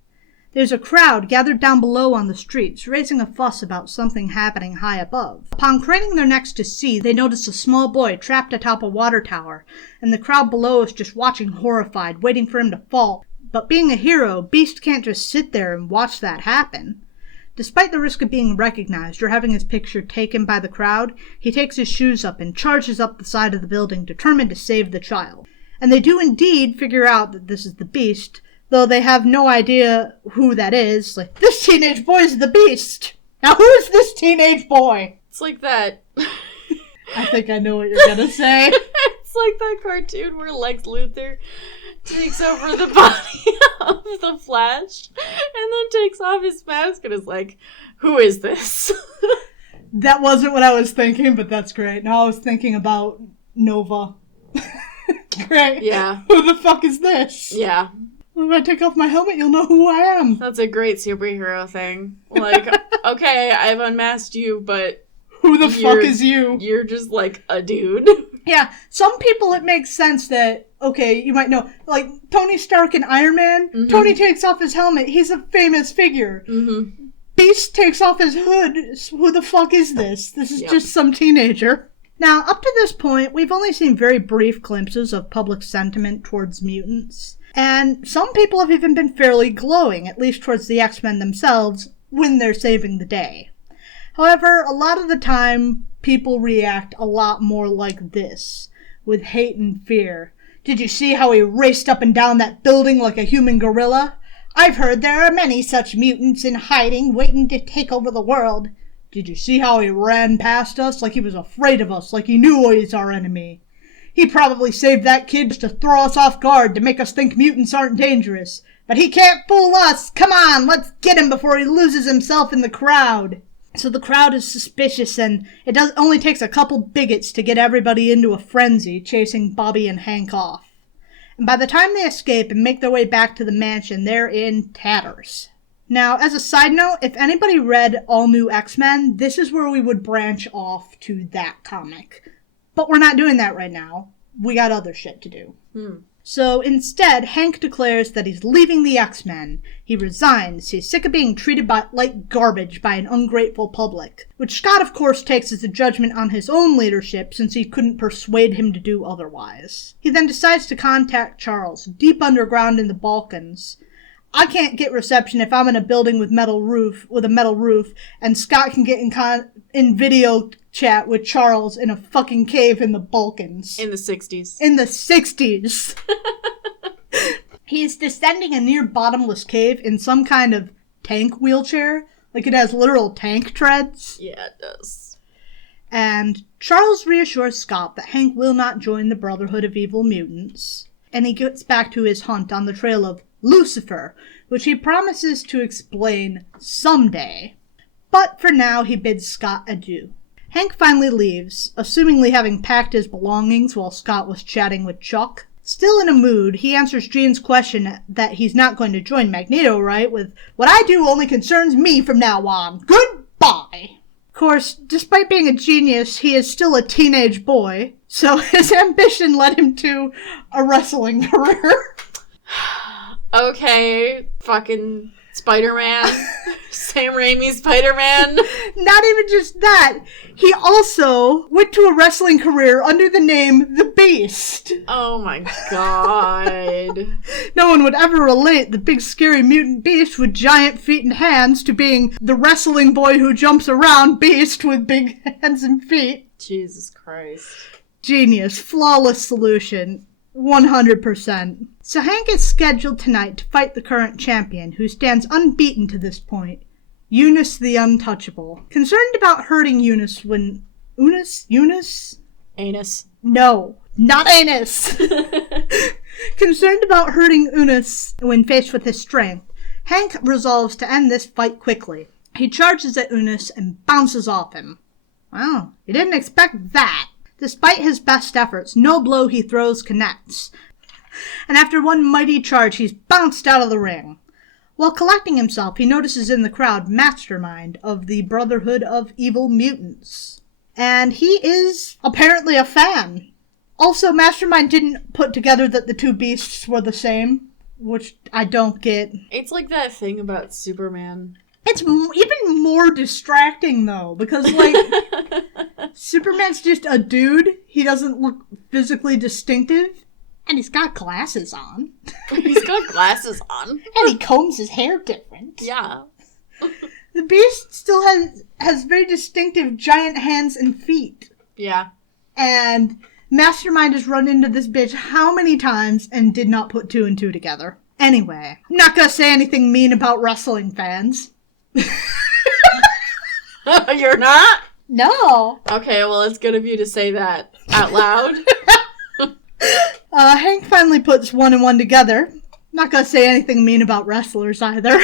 There's a crowd gathered down below on the streets, raising a fuss about something happening high above. Upon craning their necks to see, they notice a small boy trapped atop a water tower, and the crowd below is just watching horrified, waiting for him to fall. But being a hero, Beast can't just sit there and watch that happen. Despite the risk of being recognized or having his picture taken by the crowd, he takes his shoes up and charges up the side of the building, determined to save the child. And they do indeed figure out that this is the Beast, though they have no idea who that is. Like, this teenage boy's the Beast! Now who is this teenage boy? It's like that... I think I know what you're gonna say. It's like that cartoon where Lex Luthor takes over the body of the Flash and then takes off his mask and is like, who is this? That wasn't what I was thinking, but that's great. Now I was thinking about Nova. Great. Yeah. Who the fuck is this? Yeah. Well, if I take off my helmet, you'll know who I am. That's a great superhero thing. Like, okay, I've unmasked you, but... Who the fuck is you? You're just, like, a dude. Yeah, some people it makes sense that, okay, you might know, like, Tony Stark and Iron Man, Tony takes off his helmet, he's a famous figure. Beast takes off his hood, who the fuck is this? This is just some teenager. Now, up to this point, we've only seen very brief glimpses of public sentiment towards mutants, and some people have even been fairly glowing, at least towards the X-Men themselves, when they're saving the day. However, a lot of the time, people react a lot more like this, with hate and fear. Did you see how he raced up and down that building like a human gorilla? I've heard there are many such mutants in hiding, waiting to take over the world. Did you see how he ran past us like he was afraid of us, like he knew he was our enemy? He probably saved that kid just to throw us off guard, to make us think mutants aren't dangerous. But he can't fool us! Come on, let's get him before he loses himself in the crowd! So the crowd is suspicious, and it only takes a couple bigots to get everybody into a frenzy, chasing Bobby and Hank off. And by the time they escape and make their way back to the mansion, they're in tatters. Now, as a side note, if anybody read All New X-Men, this is where we would branch off to that comic. But we're not doing that right now. We got other shit to do. So instead, Hank declares that he's leaving the X-Men. He resigns. He's sick of being treated like garbage by an ungrateful public, which Scott, of course, takes as a judgment on his own leadership since he couldn't persuade him to do otherwise. He then decides to contact Charles, deep underground in the Balkans. I can't get reception if I'm in a building with a metal roof, and Scott can get in video chat with Charles in a fucking cave in the Balkans. In the 60s. In the 60s. He's descending a near bottomless cave in some kind of tank wheelchair. Like it has literal tank treads. Yeah, it does. And Charles reassures Scott that Hank will not join the Brotherhood of Evil Mutants. And he gets back to his hunt on the trail of Lucifer, which he promises to explain someday. But for now, he bids Scott adieu. Hank finally leaves, assumingly having packed his belongings while Scott was chatting with Chuck. Still in a mood, he answers Jean's question that he's not going to join Magneto, right? With, "What I do only concerns me from now on. Goodbye!" Of course, despite being a genius, he is still a teenage boy, so his ambition led him to a wrestling career. Okay, fucking Spider-Man. Sam Raimi Spider-Man. Not even just that. He also went to a wrestling career under the name The Beast. Oh my god. No one would ever relate the big scary mutant beast with giant feet and hands to being the wrestling boy who jumps around beast with big hands and feet. Jesus Christ. Genius. Flawless solution. 100%. So Hank is scheduled tonight to fight the current champion, who stands unbeaten to this point, Eunice the Untouchable. Concerned about hurting Eunice when... Eunice? Anus. No, not anus. Concerned about hurting Eunice when faced with his strength, Hank resolves to end this fight quickly. He charges at Eunice and bounces off him. Wow, he didn't expect that. Despite his best efforts, no blow he throws connects. And after one mighty charge, he's bounced out of the ring. While collecting himself, he notices in the crowd Mastermind of the Brotherhood of Evil Mutants. And he is apparently a fan. Also, Mastermind didn't put together that the two beasts were the same, which I don't get. It's like that thing about Superman. It's even more distracting, though, because, like, Superman's just a dude. He doesn't look physically distinctive. And he's got glasses on. He's got glasses on. And he combs his hair different. Yeah. The Beast still has very distinctive giant hands and feet. Yeah. And Mastermind has run into this bitch how many times and did not put two and two together. Anyway, I'm not gonna say anything mean about wrestling fans. You're not? No. Okay, well, it's good of you to say that out loud. Hank finally puts one and one together. Not gonna say anything mean about wrestlers either.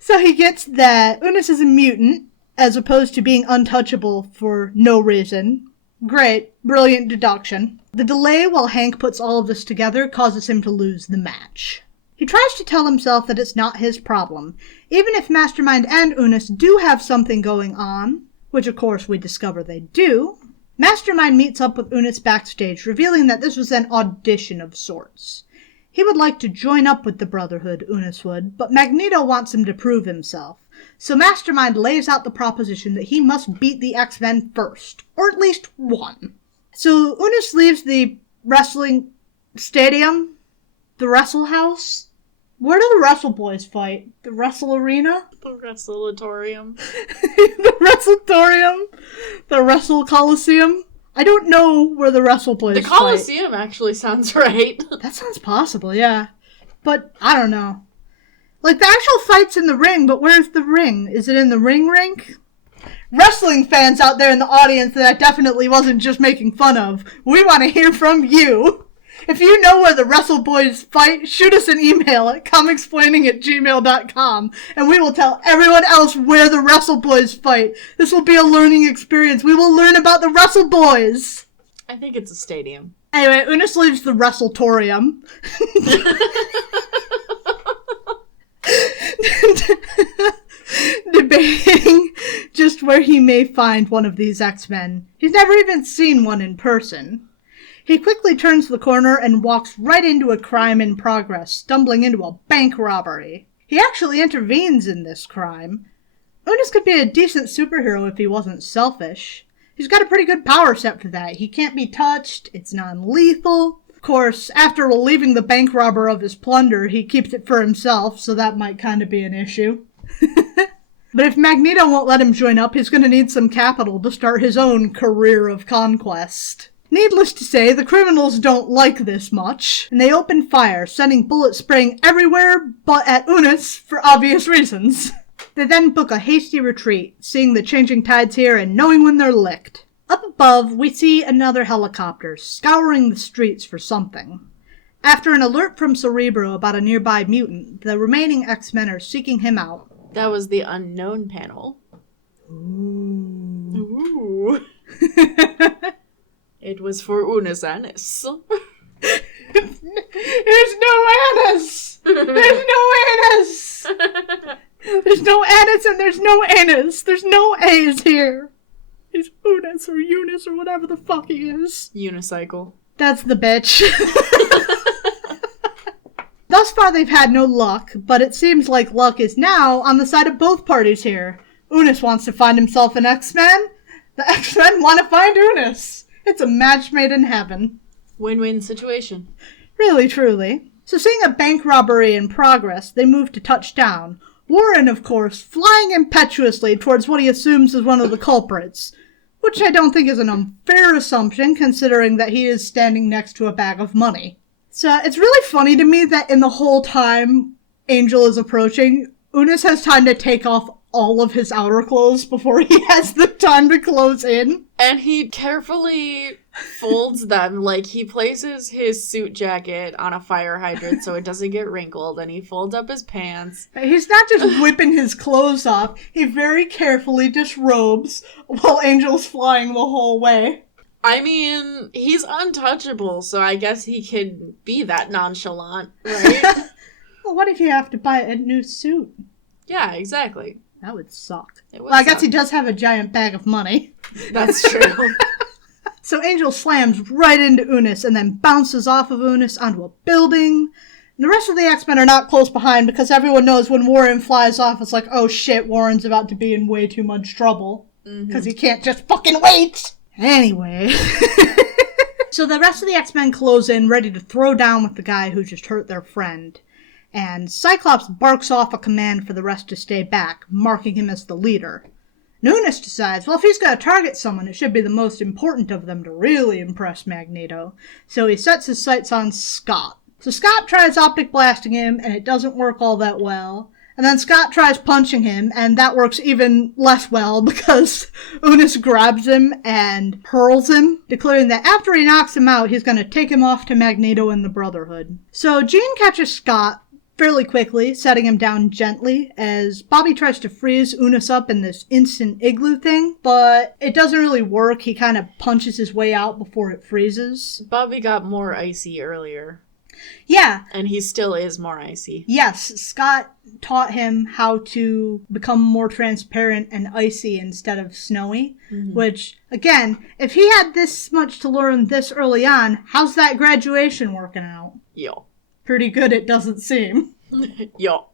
So he gets that Eunice is a mutant, as opposed to being untouchable for no reason. Great. Brilliant deduction. The delay while Hank puts all of this together causes him to lose the match. He tries to tell himself that it's not his problem, even if Mastermind and Eunice do have something going on, which of course we discover they do. Mastermind meets up with Eunice backstage, revealing that this was an audition of sorts. He would like to join up with the Brotherhood, Eunice would, but Magneto wants him to prove himself. So Mastermind lays out the proposition that he must beat the X-Men first, or at least one. So Eunice leaves the wrestling stadium, the wrestle house. Where do the wrestleboys fight? The wrestle arena? The Wrestlatorium. The Wrestlatorium? The Wrestle Coliseum? I don't know where the wrestleboys fight. The Coliseum actually sounds right. That sounds possible, yeah. But, I don't know. Like, the actual fight's in the ring, but where's the ring? Is it in the ring rink? Wrestling fans out there in the audience that I definitely wasn't just making fun of, we want to hear from you. If you know where the wrestleboys fight, shoot us an email at comicsplaining@gmail.com, and we will tell everyone else where the wrestleboys fight. This will be a learning experience. We will learn about the wrestleboys. I think it's a stadium. Anyway, Unis leaves the wrestletorium. Debating just where he may find one of these X-Men. He's never even seen one in person. He quickly turns the corner and walks right into a crime in progress, stumbling into a bank robbery. He actually intervenes in this crime. Unis could be a decent superhero if he wasn't selfish. He's got a pretty good power set for that. He can't be touched, it's non-lethal. Of course, after relieving the bank robber of his plunder, he keeps it for himself, so that might kind of be an issue. But if Magneto won't let him join up, he's going to need some capital to start his own career of conquest. Needless to say, the criminals don't like this much, and they open fire, sending bullets spraying everywhere but at Unis for obvious reasons. They then book a hasty retreat, seeing the changing tides here and knowing when they're licked. Up above, we see another helicopter, scouring the streets for something. After an alert from Cerebro about a nearby mutant, the remaining X-Men are seeking him out. That was the unknown panel. Ooh. It was for Unis Annis. There's no Annis! There's no Annis! There's no Annis and there's no Annis. There's no A's here. He's Unis or Eunice or whatever the fuck he is. Unicycle. That's the bitch. Thus far they've had no luck, but it seems like luck is now on the side of both parties here. Unis wants to find himself an X-Men. The X-Men want to find Unis. It's a match made in heaven. Win-win situation. Really, truly. So seeing a bank robbery in progress, they move to touchdown. Warren, of course, flying impetuously towards what he assumes is one of the culprits, which I don't think is an unfair assumption considering that he is standing next to a bag of money. So it's really funny to me that in the whole time Angel is approaching, Unis has time to take off all of his outer clothes before he has the time to close in. And he carefully folds them, like he places his suit jacket on a fire hydrant so it doesn't get wrinkled, and he folds up his pants. He's not just whipping his clothes off, he very carefully disrobes while Angel's flying the whole way. I mean, he's untouchable, so I guess he can be that nonchalant, right? Well, what if you have to buy a new suit? Yeah, exactly. That would suck. Well, I guess he does have a giant bag of money. That's true. So Angel slams right into Unis and then bounces off of Unis onto a building. And the rest of the X-Men are not close behind because everyone knows when Warren flies off, it's like, oh shit, Warren's about to be in way too much trouble. Because he can't just fucking wait! Anyway. So the rest of the X-Men close in, ready to throw down with the guy who just hurt their friend. And Cyclops barks off a command for the rest to stay back, marking him as the leader. Unis decides, well, if he's going to target someone, it should be the most important of them to really impress Magneto. So he sets his sights on Scott. So Scott tries optic blasting him, and it doesn't work all that well. And then Scott tries punching him, and that works even less well because Unis grabs him and hurls him, declaring that after he knocks him out, he's going to take him off to Magneto and the Brotherhood. So Jean catches Scott fairly quickly, setting him down gently, as Bobby tries to freeze Unis up in this instant igloo thing, but it doesn't really work. He kind of punches his way out before it freezes. Bobby got more icy earlier. Yeah. And he still is more icy. Yes, Scott taught him how to become more transparent and icy instead of snowy, which, again, if he had this much to learn this early on, how's that graduation working out? Yo. Pretty good, it doesn't seem. Yo.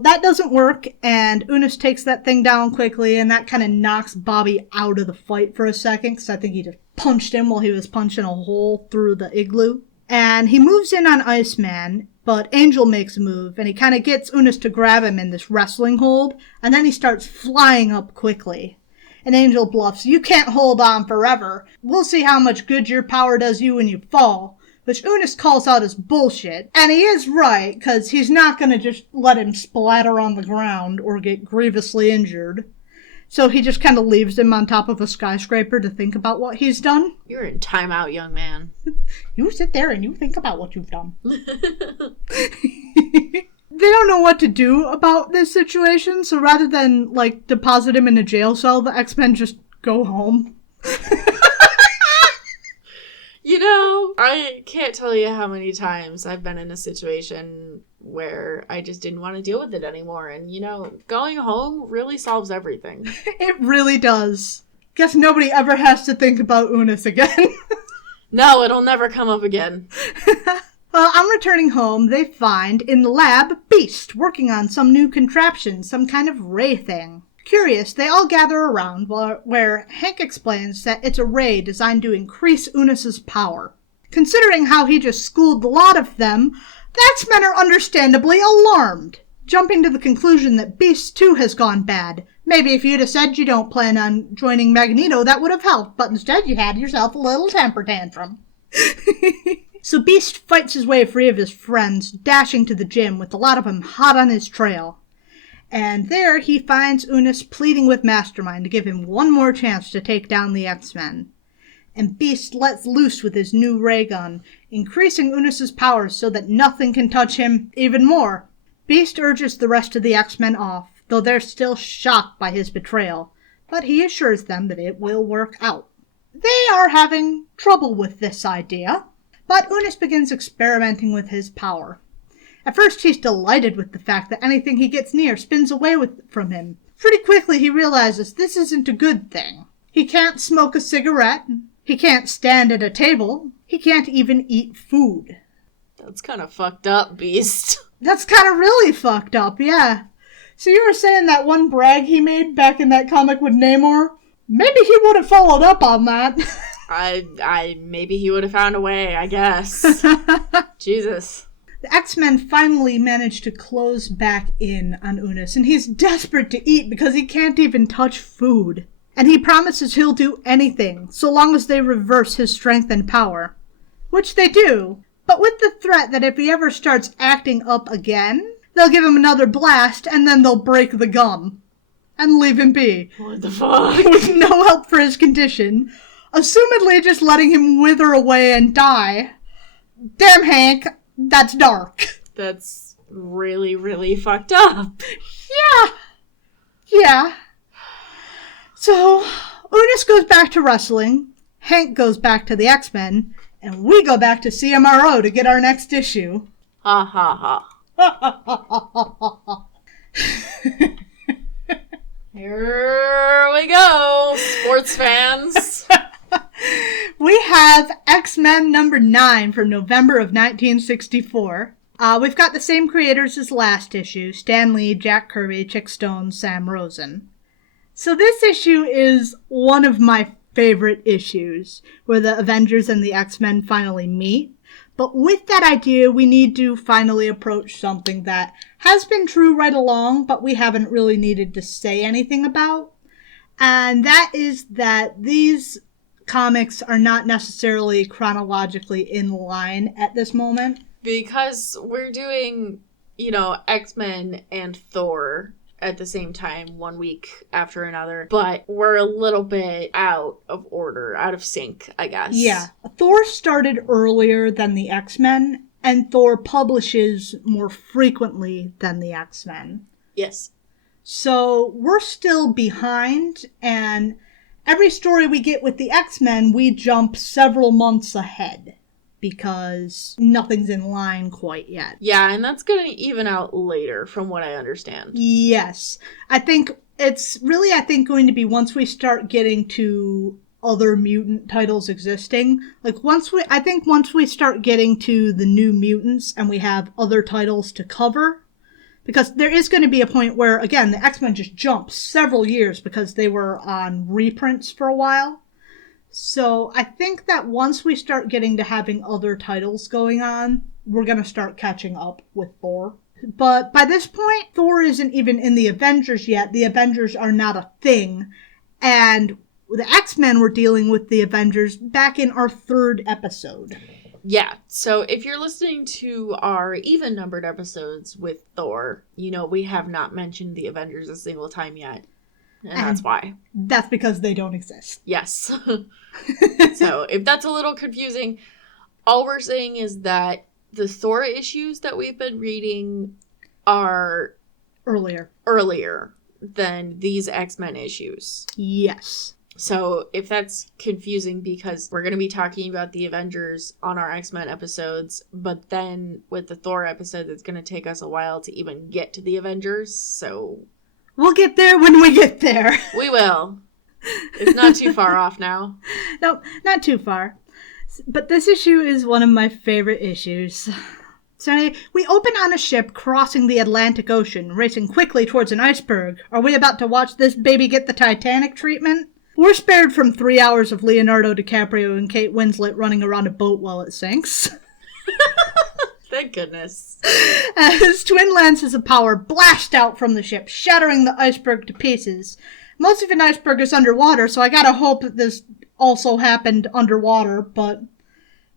That doesn't work, and Unis takes that thing down quickly, and that kind of knocks Bobby out of the fight for a second, because I think he just punched him while he was punching a hole through the igloo. And he moves in on Iceman, but Angel makes a move, and he kind of gets Unis to grab him in this wrestling hold, and then he starts flying up quickly. And Angel bluffs, you can't hold on forever. We'll see how much good your power does you when you fall. Which Unis calls out as bullshit. And he is right, because he's not going to just let him splatter on the ground or get grievously injured. So he just kind of leaves him on top of a skyscraper to think about what he's done. You're in timeout, young man. You sit there and you think about what you've done. They don't know what to do about this situation, so rather than, like, deposit him in a jail cell, the X-Men just go home. You know, I can't tell you how many times I've been in a situation where I just didn't want to deal with it anymore. And, you know, going home really solves everything. It really does. Guess nobody ever has to think about Unis again. No, it'll never come up again. Well, on returning home, they find in the lab Beast working on some new contraption, some kind of ray thing. Curious, they all gather around where Hank explains that it's a ray designed to increase Unis's power. Considering how he just schooled a lot of them, the X-Men are understandably alarmed, jumping to the conclusion that Beast too has gone bad. Maybe if you'd have said you don't plan on joining Magneto, that would have helped, but instead you had yourself a little temper tantrum. So Beast fights his way free of his friends, dashing to the gym with a lot of them hot on his trail. And there he finds Unis pleading with Mastermind to give him one more chance to take down the X-Men. And Beast lets loose with his new ray gun, increasing Unis's powers so that nothing can touch him even more. Beast urges the rest of the X-Men off, though they're still shocked by his betrayal, but he assures them that it will work out. They are having trouble with this idea, but Unis begins experimenting with his power. At first, he's delighted with the fact that anything he gets near spins away from him. Pretty quickly, he realizes this isn't a good thing. He can't smoke a cigarette. He can't stand at a table. He can't even eat food. That's kind of fucked up, Beast. That's kind of really fucked up, yeah. So you were saying that one brag he made back in that comic with Namor? Maybe he would have followed up on that. Maybe he would have found a way, I guess. Jesus. The X-Men finally manage to close back in on Unis, and he's desperate to eat because he can't even touch food. And he promises he'll do anything, so long as they reverse his strength and power. Which they do, but with the threat that if he ever starts acting up again, they'll give him another blast, and then they'll break the gum. And leave him be. What the fuck? With no help for his condition, assumedly just letting him wither away and die. Damn, Hank. That's dark. That's really, really fucked up. Yeah. So, Unis goes back to wrestling, Hank goes back to the X-Men, and we go back to CMRO to get our next issue. Ha ha ha. Here we go, sports fans. We have X-Men number 9 from November of 1964. We've got the same creators as last issue, Stan Lee, Jack Kirby, Chick Stone, Sam Rosen. So this issue is one of my favorite issues, where the Avengers and the X-Men finally meet. But with that idea, we need to finally approach something that has been true right along, but we haven't really needed to say anything about. And that is that these comics are not necessarily chronologically in line at this moment. Because we're doing, X-Men and Thor at the same time, 1 week after another. But we're a little bit out of order, out of sync, I guess. Yeah. Thor started earlier than the X-Men, and Thor publishes more frequently than the X-Men. Yes. So we're still behind, and every story we get with the X-Men, we jump several months ahead because nothing's in line quite yet. Yeah, and that's going to even out later, from what I understand. Yes. I think it's really, going to be once we start getting to other mutant titles existing. Like, once we start getting to the New Mutants and we have other titles to cover, because there is going to be a point where, again, the X-Men just jump several years because they were on reprints for a while. So I think that once we start getting to having other titles going on, we're going to start catching up with Thor. But by this point, Thor isn't even in the Avengers yet. The Avengers are not a thing. And the X-Men were dealing with the Avengers back in our 3rd episode. Yeah, so if you're listening to our even-numbered episodes with Thor, we have not mentioned the Avengers a single time yet. And that's why. That's because they don't exist. Yes. So, if that's a little confusing, all we're saying is that the Thor issues that we've been reading are earlier than these X-Men issues. Yes. So if that's confusing, because we're going to be talking about the Avengers on our X-Men episodes, but then with the Thor episode, it's going to take us a while to even get to the Avengers, so... We'll get there when we get there. We will. It's not too far off now. No, not too far. But this issue is one of my favorite issues. So we open on a ship crossing the Atlantic Ocean, racing quickly towards an iceberg. Are we about to watch this baby get the Titanic treatment? We're spared from 3 hours of Leonardo DiCaprio and Kate Winslet running around a boat while it sinks. Thank goodness. As twin lances of power blast out from the ship, shattering the iceberg to pieces. Most of an iceberg is underwater, so I gotta hope that this also happened underwater, but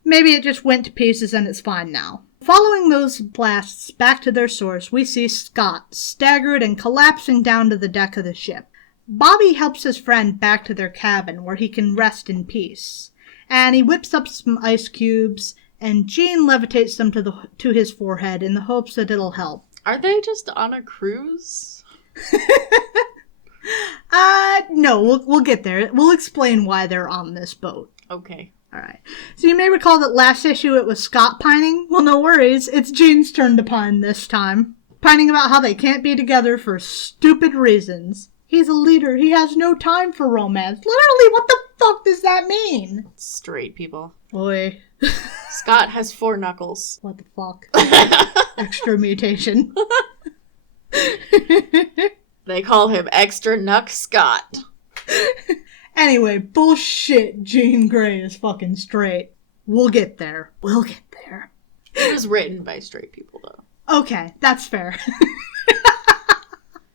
maybe it just went to pieces and it's fine now. Following those blasts back to their source, we see Scott, staggered and collapsing down to the deck of the ship. Bobby helps his friend back to their cabin, where he can rest in peace. And he whips up some ice cubes, and Jean levitates them to his forehead in the hopes that it'll help. Are they just on a cruise? No, we'll get there. We'll explain why they're on this boat. Okay. Alright. So you may recall that last issue it was Scott pining. Well, no worries. It's Jean's turn to pine this time. Pining about how they can't be together for stupid reasons. He's a leader. He has no time for romance. Literally, what the fuck does that mean? Straight people. Boy. Scott has 4 knuckles. What the fuck? Extra mutation. They call him Extra Knuck Scott. Anyway, bullshit. Jean Grey is fucking straight. We'll get there. We'll get there. It was written by straight people, though. Okay, that's fair.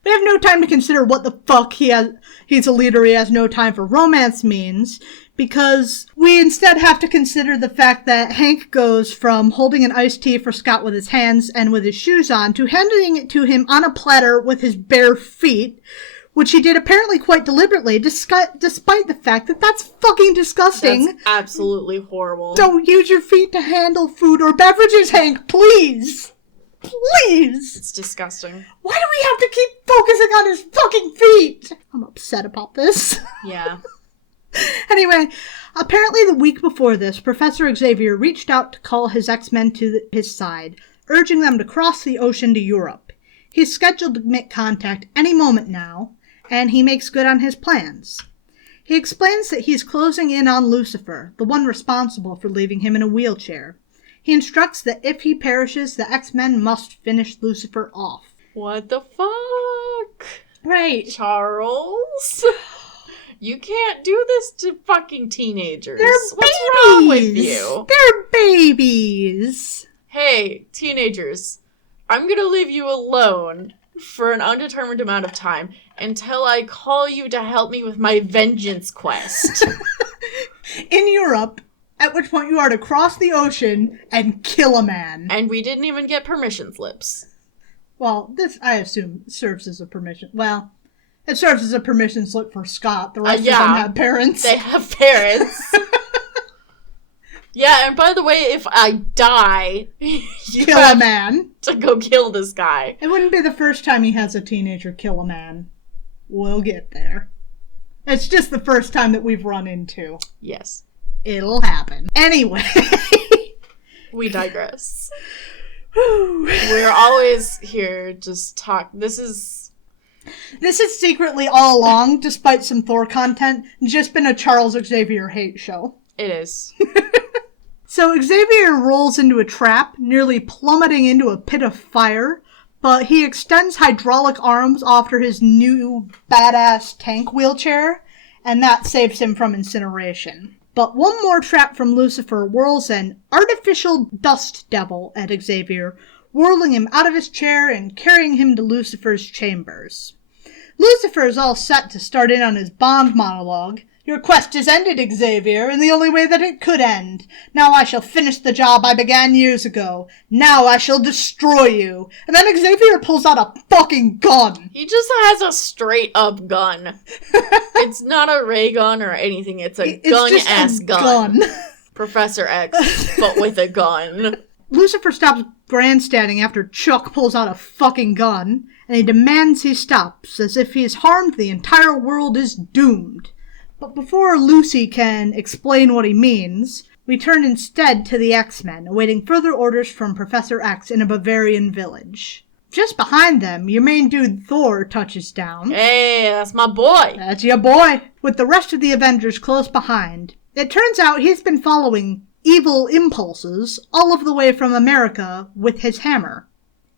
We have no time to consider what the fuck he's a leader, he has no time for romance means, because we instead have to consider the fact that Hank goes from holding an iced tea for Scott with his hands and with his shoes on to handing it to him on a platter with his bare feet, which he did apparently quite deliberately, despite the fact that that's fucking disgusting. That's absolutely horrible. Don't use your feet to handle food or beverages, Hank, please! Please! It's disgusting. Why do we have to keep focusing on his fucking feet? I'm upset about this. Yeah. Anyway, apparently the week before this, Professor Xavier reached out to call his X-Men to his side, urging them to cross the ocean to Europe. He's scheduled to make contact any moment now, and he makes good on his plans. He explains that he's closing in on Lucifer, the one responsible for leaving him in a wheelchair. He instructs that if he perishes, the X-Men must finish Lucifer off. What the fuck? Right. Charles? You can't do this to fucking teenagers. They're What's babies. wrong with you? They're babies. Hey, teenagers, I'm gonna leave you alone for an undetermined amount of time until I call you to help me with my vengeance quest. In Europe, at which point you are to cross the ocean and kill a man. And we didn't even get permission slips. Well, this, I assume, serves as a permission. Well, it serves as a permission slip for Scott. The rest of them have parents. They have parents. Yeah, and by the way, if I die, you kill a man. To go kill this guy. It wouldn't be the first time he has a teenager kill a man. We'll get there. It's just the first time that we've run into. Yes. It'll happen. Anyway. We digress. We're always here just talk. This is secretly all along, despite some Thor content, just been a Charles Xavier hate show. It is. So Xavier rolls into a trap, nearly plummeting into a pit of fire, but he extends hydraulic arms after his new badass tank wheelchair, and that saves him from incineration. But one more trap from Lucifer whirls an artificial dust devil at Xavier, whirling him out of his chair and carrying him to Lucifer's chambers. Lucifer is all set to start in on his Bond monologue, Your quest is ended, Xavier, in the only way that it could end. Now I shall finish the job I began years ago. Now I shall destroy you. And then Xavier pulls out a fucking gun. He just has a straight-up gun. It's not a ray gun or anything. It's a gun-ass gun. Professor X, but with a gun. Lucifer stops grandstanding after Chuck pulls out a fucking gun, and he demands he stops, as if he is harmed, the entire world is doomed. But before Lucy can explain what he means, we turn instead to the X-Men, awaiting further orders from Professor X in a Bavarian village. Just behind them, your main dude Thor touches down. Hey, that's my boy! That's your boy! With the rest of the Avengers close behind. It turns out he's been following evil impulses all of the way from America with his hammer.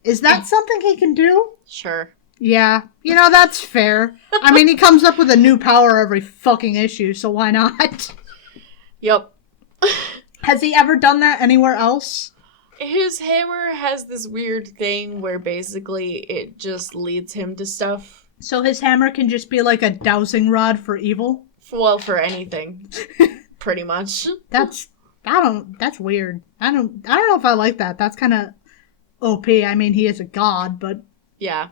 Is that something he can do? Sure. Yeah, that's fair. I mean, he comes up with a new power every fucking issue, so why not? Yep. Has he ever done that anywhere else? His hammer has this weird thing where basically it just leads him to stuff. So his hammer can just be like a dowsing rod for evil? Well, for anything. Pretty much. That's weird. I don't know if I like that. That's kind of OP. I mean, he is a god, but... Yeah.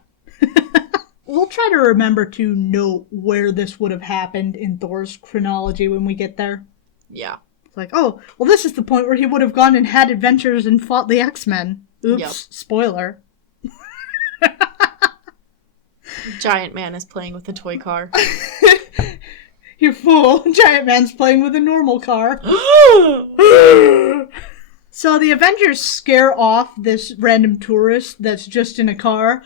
We'll try to remember to note where this would have happened in Thor's chronology when we get there. Yeah. It's like, oh, well, this is the point where he would have gone and had adventures and fought the X-Men. Oops, Yep. Spoiler. Giant Man is playing with a toy car. You fool. Giant Man's playing with a normal car. So the Avengers scare off this random tourist that's just in a car.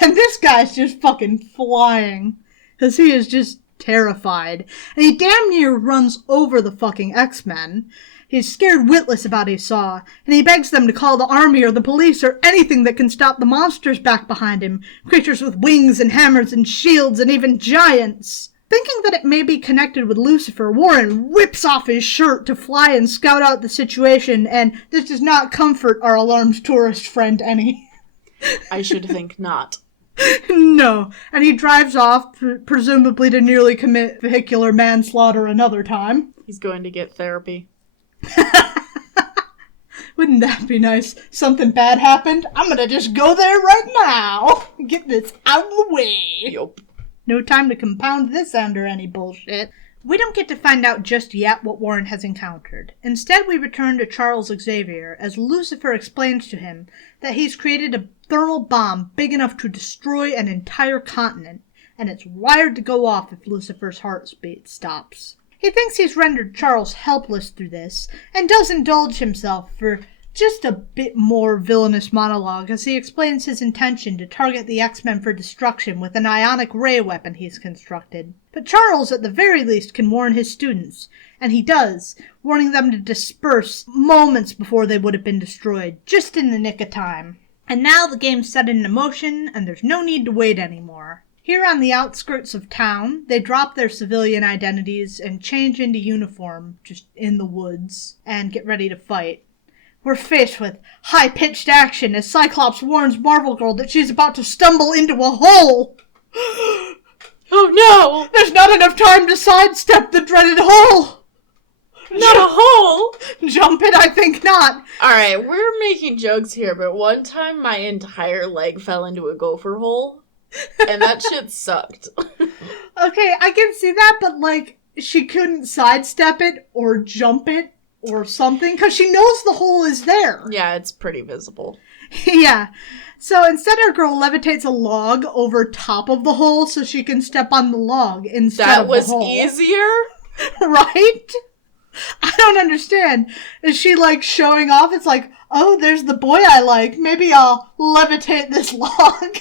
And this guy's just fucking flying. Because he is just terrified. And he damn near runs over the fucking X-Men. He's scared witless about what he saw. And he begs them to call the army or the police or anything that can stop the monsters back behind him. Creatures with wings and hammers and shields and even giants. Thinking that it may be connected with Lucifer, Warren whips off his shirt to fly and scout out the situation. And this does not comfort our alarmed tourist friend any. I should think not. No, and he drives off, presumably to nearly commit vehicular manslaughter another time. He's going to get therapy. Wouldn't that be nice? Something bad happened? I'm gonna just go there right now. Get this out of the way. Yup. No time to compound this under any bullshit. We don't get to find out just yet what Warren has encountered. Instead, we return to Charles Xavier as Lucifer explains to him that he's created a thermal bomb big enough to destroy an entire continent, and it's wired to go off if Lucifer's heartbeat stops. He thinks he's rendered Charles helpless through this, and does indulge himself for just a bit more villainous monologue as he explains his intention to target the X-Men for destruction with an ionic ray weapon he's constructed. But Charles, at the very least, can warn his students, and he does, warning them to disperse moments before they would have been destroyed, just in the nick of time. And now the game's set into motion, and there's no need to wait anymore. Here on the outskirts of town, they drop their civilian identities and change into uniform, just in the woods, and get ready to fight. We're faced with high-pitched action as Cyclops warns Marvel Girl that she's about to stumble into a hole. Oh no! There's not enough time to sidestep the dreaded hole! Not a hole! Jump it? I think not. Alright, we're making jokes here, but one time my entire leg fell into a gopher hole, and that shit sucked. Okay, I can see that, but she couldn't sidestep it or jump it or something, because she knows the hole is there. Yeah, it's pretty visible. Yeah. So instead our girl levitates a log over top of the hole so she can step on the log instead of the hole. That was easier? Right? I don't understand. Is she showing off? It's like, oh, there's the boy I like. Maybe I'll levitate this log.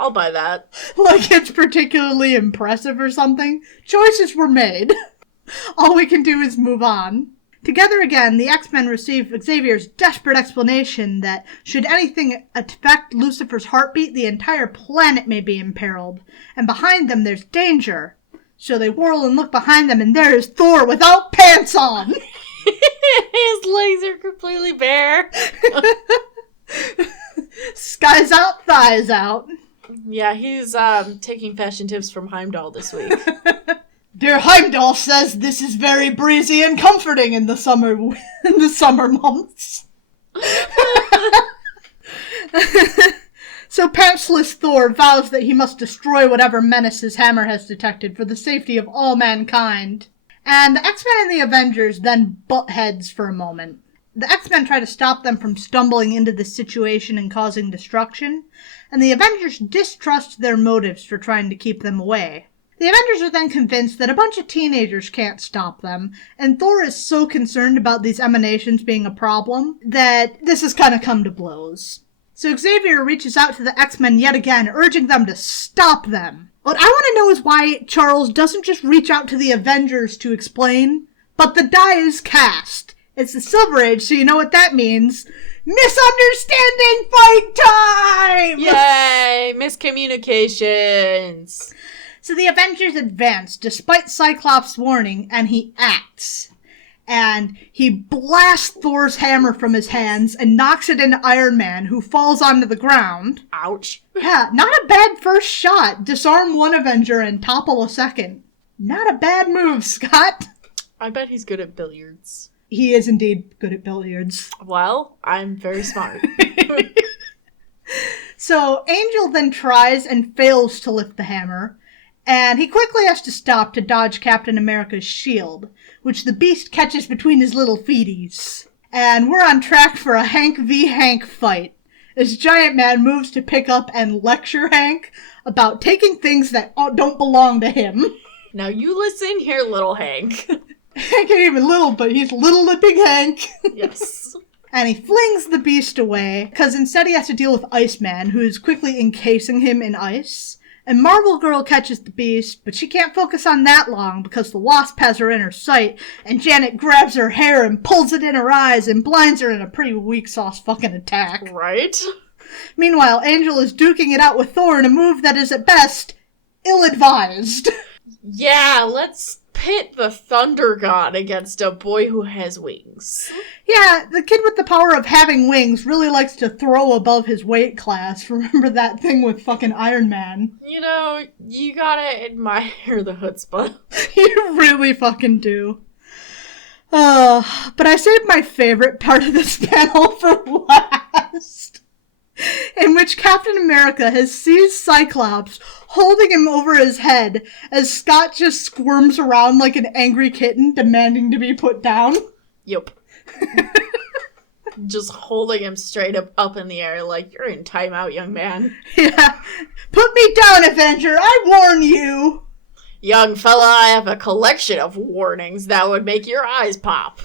I'll buy that. It's particularly impressive or something. Choices were made. All we can do is move on. Together again, the X-Men receive Xavier's desperate explanation that should anything affect Lucifer's heartbeat, the entire planet may be imperiled. And behind them there's danger. So they whirl and look behind them, and there is Thor without pants on! His legs are completely bare. Skies out, thighs out. Yeah, he's taking fashion tips from Heimdall this week. Dear Heimdall says this is very breezy and comforting in the summer months. So pantsless Thor vows that he must destroy whatever menace his hammer has detected for the safety of all mankind. And the X-Men and the Avengers then butt heads for a moment. The X-Men try to stop them from stumbling into this situation and causing destruction, and the Avengers distrust their motives for trying to keep them away. The Avengers are then convinced that a bunch of teenagers can't stop them, and Thor is so concerned about these emanations being a problem that this has kind of come to blows. So Xavier reaches out to the X-Men yet again, urging them to stop them. What I want to know is why Charles doesn't just reach out to the Avengers to explain, but the die is cast. It's the Silver Age, so you know what that means. Misunderstanding fight time! Yay! Miscommunications! So the Avengers advance, despite Cyclops' warning, and he acts. And he blasts Thor's hammer from his hands and knocks it into Iron Man, who falls onto the ground. Ouch. Yeah, not a bad first shot. Disarm one Avenger and topple a second. Not a bad move, Scott. I bet he's good at billiards. He is indeed good at billiards. Well, I'm very smart. So Angel then tries and fails to lift the hammer, and he quickly has to stop to dodge Captain America's shield, which the Beast catches between his little feeties. And we're on track for a Hank v. Hank fight, as Giant Man moves to pick up and lecture Hank about taking things that don't belong to him. Now you listen here, little Hank. Hank ain't even little, but he's little to Big Hank. Yes. And he flings the Beast away, because instead he has to deal with Iceman, who is quickly encasing him in ice. And Marvel Girl catches the Beast, but she can't focus on that long because the Wasp has her in her sight, and Janet grabs her hair and pulls it in her eyes and blinds her in a pretty weak sauce fucking attack. Right? Meanwhile, Angel is duking it out with Thor in a move that is at best ill-advised. Yeah, let's pit the Thunder God against a boy who has wings. Yeah, the kid with the power of having wings really likes to throw above his weight class. Remember that thing with fucking Iron Man? You know, you gotta admire the chutzpah. You really fucking do. But I saved my favorite part of this panel for last, in which Captain America has seized Cyclops, holding him over his head, as Scott just squirms around like an angry kitten, demanding to be put down. Yep. Just holding him straight up in the air like, you're in timeout, young man. Yeah. Put me down, Avenger! I warn you! Young fella, I have a collection of warnings that would make your eyes pop.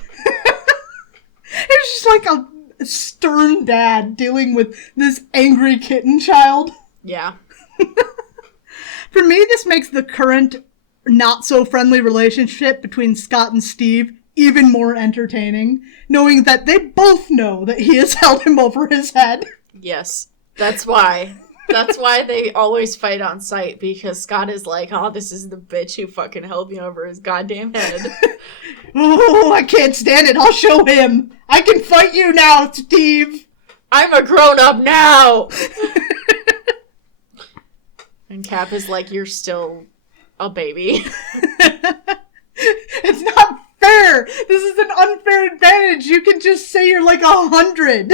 It's just like a stern dad dealing with this angry kitten child. Yeah. For me, this makes the current not-so-friendly relationship between Scott and Steve even more entertaining, knowing that they both know that he has held him over his head. Yes. That's why. That's why they always fight on sight, because Scott is like, oh, this is the bitch who fucking held me over his goddamn head. Oh, I can't stand it. I'll show him. I can fight you now, Steve. I'm a grown-up now! And Cap is like, you're still a baby. It's not fair. This is an unfair advantage. You can just say you're like 100.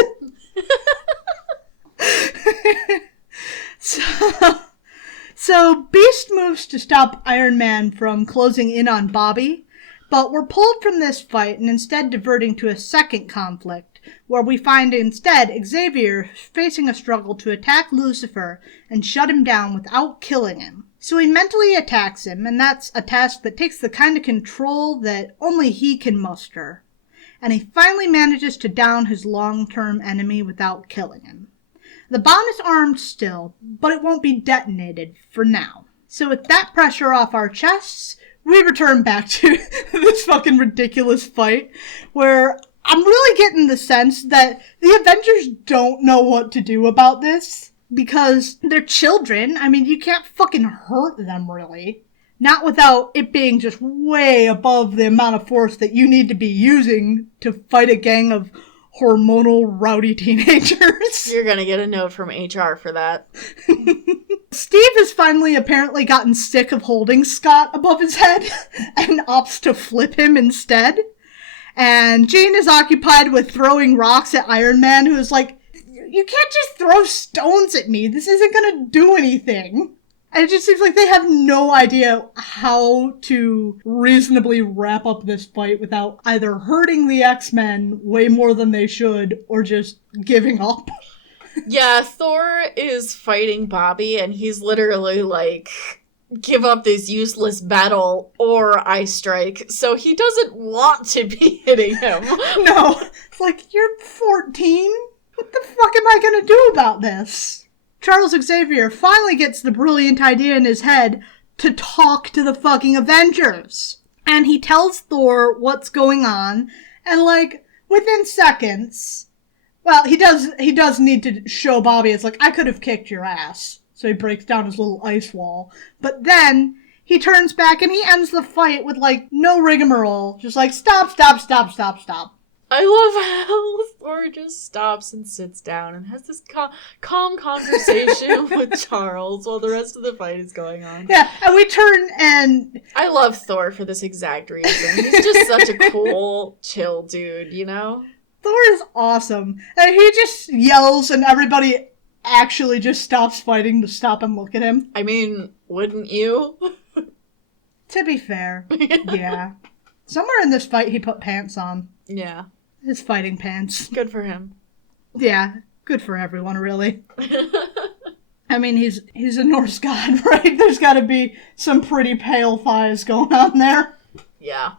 So Beast moves to stop Iron Man from closing in on Bobby, but we're pulled from this fight and instead diverting to a second conflict, where we find instead Xavier facing a struggle to attack Lucifer and shut him down without killing him. So he mentally attacks him, and that's a task that takes the kind of control that only he can muster. And he finally manages to down his long-term enemy without killing him. The bomb is armed still, but it won't be detonated for now. So with that pressure off our chests, we return back to this fucking ridiculous fight, where I'm really getting the sense that the Avengers don't know what to do about this, because they're children. I mean, you can't fucking hurt them, really. Not without it being just way above the amount of force that you need to be using to fight a gang of hormonal, rowdy teenagers. You're gonna get a note from HR for that. Steve has finally apparently gotten sick of holding Scott above his head and opts to flip him instead. And Jean is occupied with throwing rocks at Iron Man, who is like, you can't just throw stones at me. This isn't going to do anything. And it just seems like they have no idea how to reasonably wrap up this fight without either hurting the X-Men way more than they should or just giving up. Yeah, Thor is fighting Bobby, and he's literally like, give up this useless battle or I strike. So he doesn't want to be hitting him. No. It's like, you're 14? What the fuck am I going to do about this? Charles Xavier finally gets the brilliant idea in his head to talk to the fucking Avengers. And he tells Thor what's going on, and like, within seconds... Well, he does need to show Bobby it's like, I could have kicked your ass. So he breaks down his little ice wall. But then he turns back and he ends the fight with like no rigmarole. Just like, stop. I love how Thor just stops and sits down and has this calm conversation with Charles while the rest of the fight is going on. Yeah, and we turn and... I love Thor for this exact reason. He's just such a cool, chill dude, you know? Thor is awesome. And he just yells and everybody actually just stops fighting to stop and look at him. I mean, wouldn't you? To be fair, yeah. Somewhere in this fight he put pants on. Yeah. His fighting pants. Good for him. Yeah, good for everyone, really. I mean, he's a Norse god, right? There's gotta be some pretty pale thighs going on there. Yeah.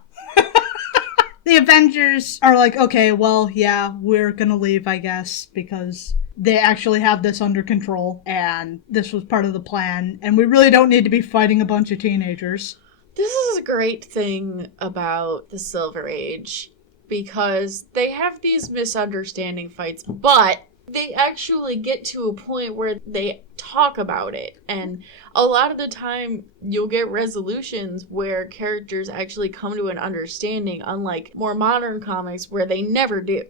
The Avengers are like, okay, well, yeah, we're gonna leave, I guess, because they actually have this under control, and this was part of the plan, and we really don't need to be fighting a bunch of teenagers. This is a great thing about the Silver Age, because they have these misunderstanding fights, but they actually get to a point where they talk about it. And a lot of the time, you'll get resolutions where characters actually come to an understanding, unlike more modern comics where they never do.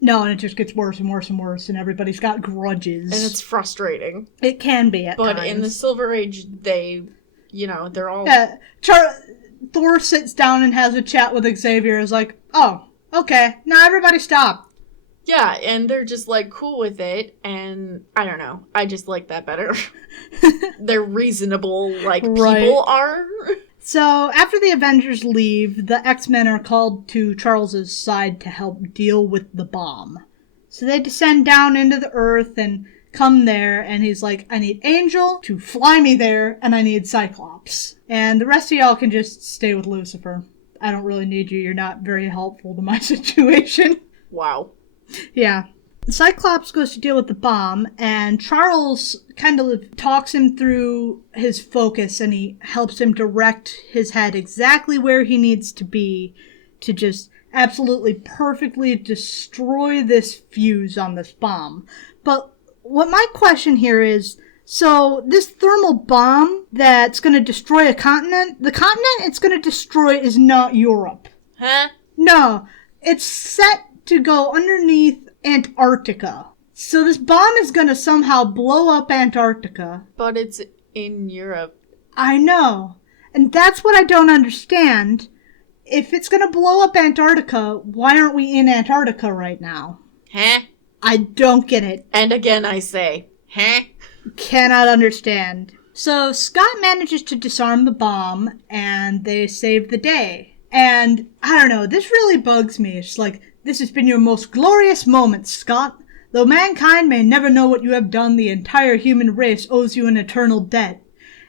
No, and it just gets worse and worse and worse, and everybody's got grudges. And it's frustrating. It can be at times. But in the Silver Age, they, you know, they're all... Thor sits down and has a chat with Xavier, is like, oh, okay, now everybody stop. Yeah, and they're just, like, cool with it, and I don't know. I just like that better. They're reasonable, like, right. People are. So, after the Avengers leave, the X-Men are called to Charles's side to help deal with the bomb. So they descend down into the Earth and come there, and he's like, I need Angel to fly me there, and I need Cyclops. And the rest of y'all can just stay with Lucifer. I don't really need you. You're not very helpful to my situation. Wow. Yeah. Cyclops goes to deal with the bomb, and Charles kind of talks him through his focus, and he helps him direct his head exactly where he needs to be to just absolutely perfectly destroy this fuse on this bomb. But what my question here is, so this thermal bomb that's going to destroy a continent, the continent it's going to destroy is not Europe. Huh? No, it's set to go underneath Antarctica. So this bomb is going to somehow blow up Antarctica. But it's in Europe. I know. And that's what I don't understand. If it's going to blow up Antarctica, why aren't we in Antarctica right now? Huh? I don't get it. And again I say, huh? Cannot understand. So Scott manages to disarm the bomb, and they save the day. And, I don't know, this really bugs me. It's like, this has been your most glorious moment, Scott. Though mankind may never know what you have done, the entire human race owes you an eternal debt.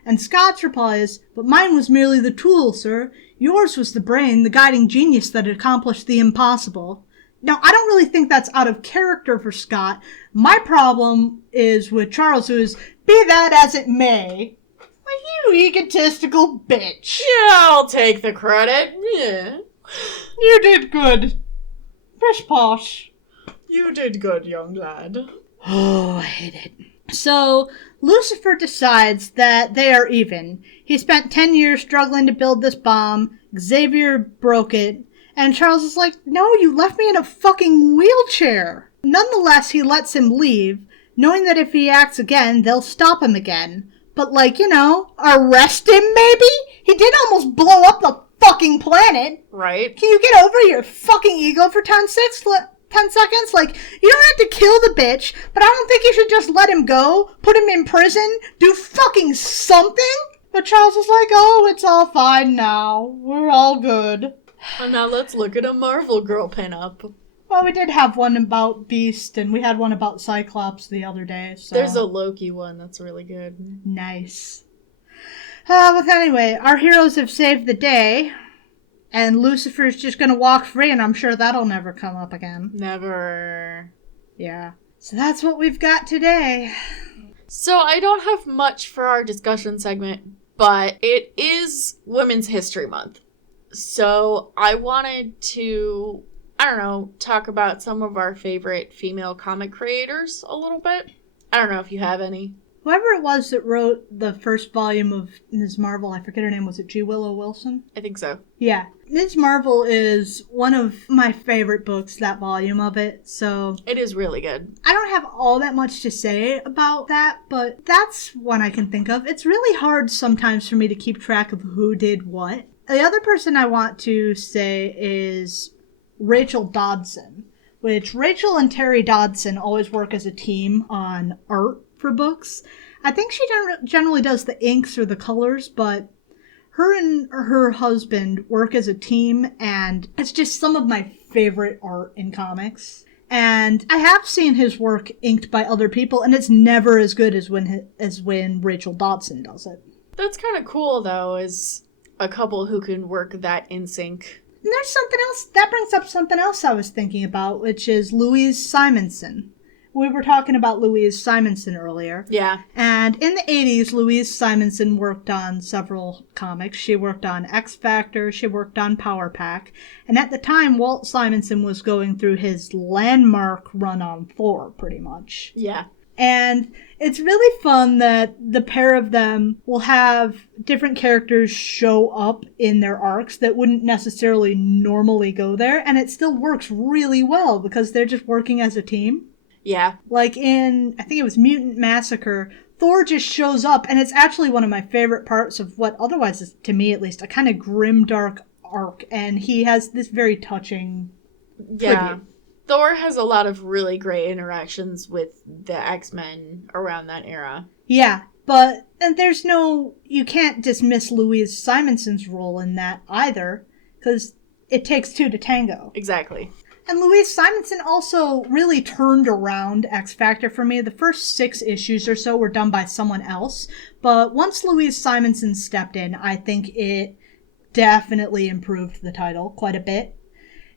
And Scott's reply is, but mine was merely the tool, sir. Yours was the brain, the guiding genius that accomplished the impossible. Now, I don't really think that's out of character for Scott. My problem is with Charles, who is, be that as it may. Well, you egotistical bitch. Yeah, I'll take the credit. Yeah. You did good. Pish posh. You did good, young lad. Oh, I hate it. So, Lucifer decides that they are even. He spent 10 years struggling to build this bomb. Xavier broke it. And Charles is like, no, you left me in a fucking wheelchair. Nonetheless, he lets him leave, knowing that if he acts again, they'll stop him again. But, arrest him, maybe? He did almost blow up the fucking planet. Right. Can you get over your fucking ego for 10 seconds? You don't have to kill the bitch, but I don't think you should just let him go, put him in prison, do fucking something? But Charles is like, oh, it's all fine now. We're all good. And now let's look at a Marvel girl pinup. Well, we did have one about Beast, and we had one about Cyclops the other day, so... There's a Loki one that's really good. Nice. But anyway, our heroes have saved the day, and Lucifer's just gonna walk free, and I'm sure that'll never come up again. Never. Yeah. So that's what we've got today. So I don't have much for our discussion segment, but it is Women's History Month. So I wanted to... talk about some of our favorite female comic creators a little bit. I don't know if you have any. Whoever it was that wrote the first volume of Ms. Marvel, I forget her name, was it G. Willow Wilson? I think so. Yeah. Ms. Marvel is one of my favorite books, that volume of it, so... It is really good. I don't have all that much to say about that, but that's one I can think of. It's really hard sometimes for me to keep track of who did what. The other person I want to say is... Rachel Dodson, which Rachel and Terry Dodson always work as a team on art for books. I think she generally does the inks or the colors, but her and her husband work as a team, and it's just some of my favorite art in comics. And I have seen his work inked by other people, and it's never as good as when Rachel Dodson does it. That's kind of cool, though, is a couple who can work that in sync. And there's something else, that brings up something else I was thinking about, which is Louise Simonson. We were talking about Louise Simonson earlier. Yeah. And in the 80s, Louise Simonson worked on several comics. She worked on X Factor, she worked on Power Pack. And at the time, Walt Simonson was going through his landmark run on Thor, pretty much. Yeah. And it's really fun that the pair of them will have different characters show up in their arcs that wouldn't necessarily normally go there. And it still works really well because they're just working as a team. Yeah. Like in, I think it was Mutant Massacre, Thor just shows up. And it's actually one of my favorite parts of what otherwise is, to me at least, a kind of grimdark arc. And he has this very touching tribute. Thor has a lot of really great interactions with the X-Men around that era. Yeah, and you can't dismiss Louise Simonson's role in that either, because it takes two to tango. Exactly. And Louise Simonson also really turned around X Factor for me. The first 6 issues or so were done by someone else, but once Louise Simonson stepped in, I think it definitely improved the title quite a bit.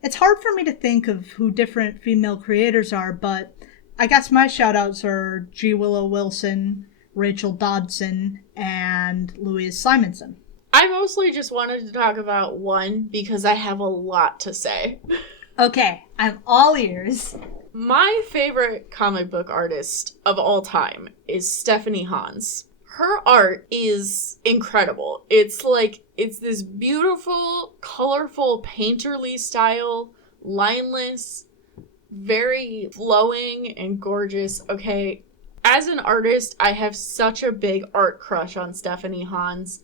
It's hard for me to think of who different female creators are, but I guess my shout-outs are G. Willow Wilson, Rachel Dodson, and Louise Simonson. I mostly just wanted to talk about one because I have a lot to say. Okay, I'm all ears. My favorite comic book artist of all time is Stephanie Hans. Her art is incredible. It's this beautiful, colorful, painterly style, lineless, very flowing and gorgeous. Okay, as an artist, I have such a big art crush on Stephanie Hans.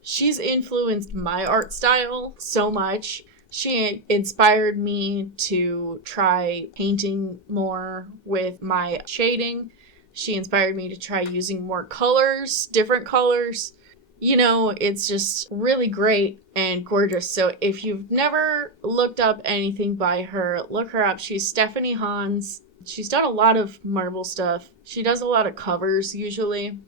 She's influenced my art style so much. She inspired me to try painting more with my shading. She inspired me to try using more colors, different colors. It's just really great and gorgeous. So if you've never looked up anything by her, look her up. She's Stephanie Hans. She's done a lot of Marvel stuff. She does a lot of covers usually.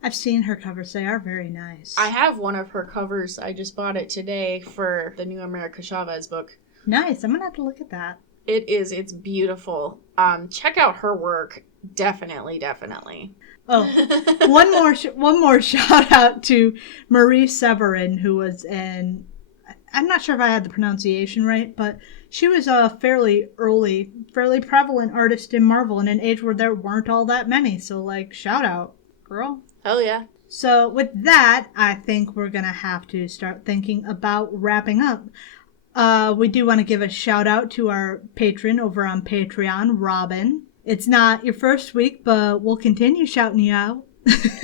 I've seen her covers. They are very nice. I have one of her covers. I just bought it today for the new America Chavez book. Nice. I'm going to have to look at that. It is. It's beautiful. Check out her work. Definitely. Oh, one more shout out to Marie Severin, who was I'm not sure if I had the pronunciation right, but she was a fairly prevalent artist in Marvel in an age where there weren't all that many. So, shout out, girl. Hell yeah. So with that, I think we're going to have to start thinking about wrapping up. We do want to give a shout out to our patron over on Patreon, Robin. It's not your first week, but we'll continue shouting you out.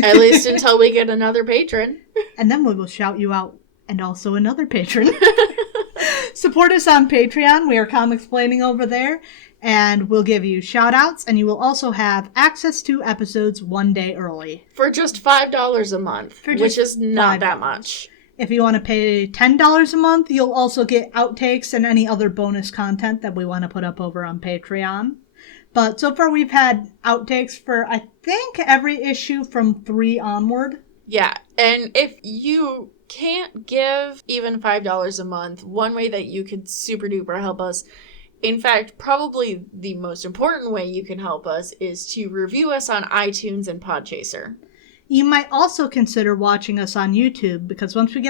At least until we get another patron. And then we will shout you out and also another patron. Support us on Patreon. We are Comicsplaining over there. And we'll give you shout-outs, and you will also have access to episodes one day early. For just $5 a month, which is not that much. If you want to pay $10 a month, you'll also get outtakes and any other bonus content that we want to put up over on Patreon. But so far we've had outtakes for, I think, every issue from 3 onward. Yeah, and if you can't give even $5 a month, one way that you could super duper help us, in fact, probably the most important way you can help us, is to review us on iTunes and Podchaser. You might also consider watching us on YouTube, because once we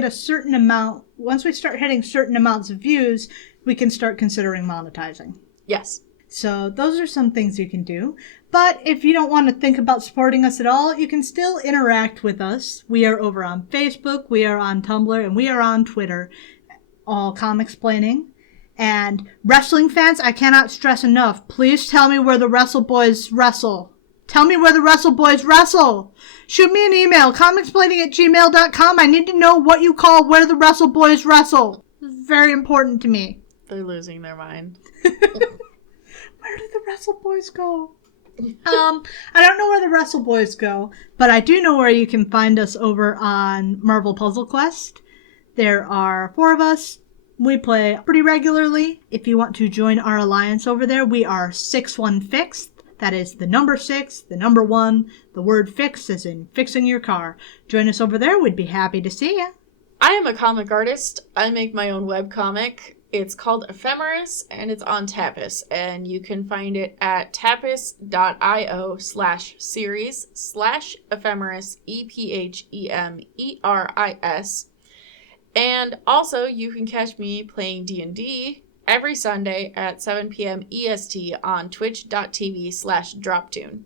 start hitting certain amounts of views, we can start considering monetizing. Yes. So those are some things you can do. But if you don't want to think about supporting us at all, you can still interact with us. We are over on Facebook, we are on Tumblr, and we are on Twitter. All Comicsplaining. And wrestling fans, I cannot stress enough, please tell me where the wrestleboys wrestle. Tell me where the wrestleboys wrestle. Shoot me an email, comicsplaining@gmail.com. I need to know what you call where the wrestleboys wrestle. It's very important to me. They're losing their mind. Where do the wrestleboys go? I don't know where the wrestleboys go, but I do know where you can find us over on Marvel Puzzle Quest. There are 4 of us. We play pretty regularly. If you want to join our alliance over there, we are 616. That is the number 6, the number 1, the word fix as in fixing your car. Join us over there. We'd be happy to see you. I am a comic artist. I make my own webcomic. It's called Ephemeris, and it's on Tapas. And you can find it at tapas.io/series/ephemeris, EPHEMERIS. And also, you can catch me playing D&D every Sunday at 7 p.m. EST on twitch.tv/droptune.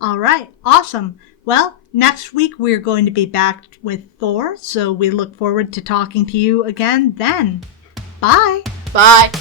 All right. Awesome. Well, next week we're going to be back with Thor, so we look forward to talking to you again then. Bye. Bye.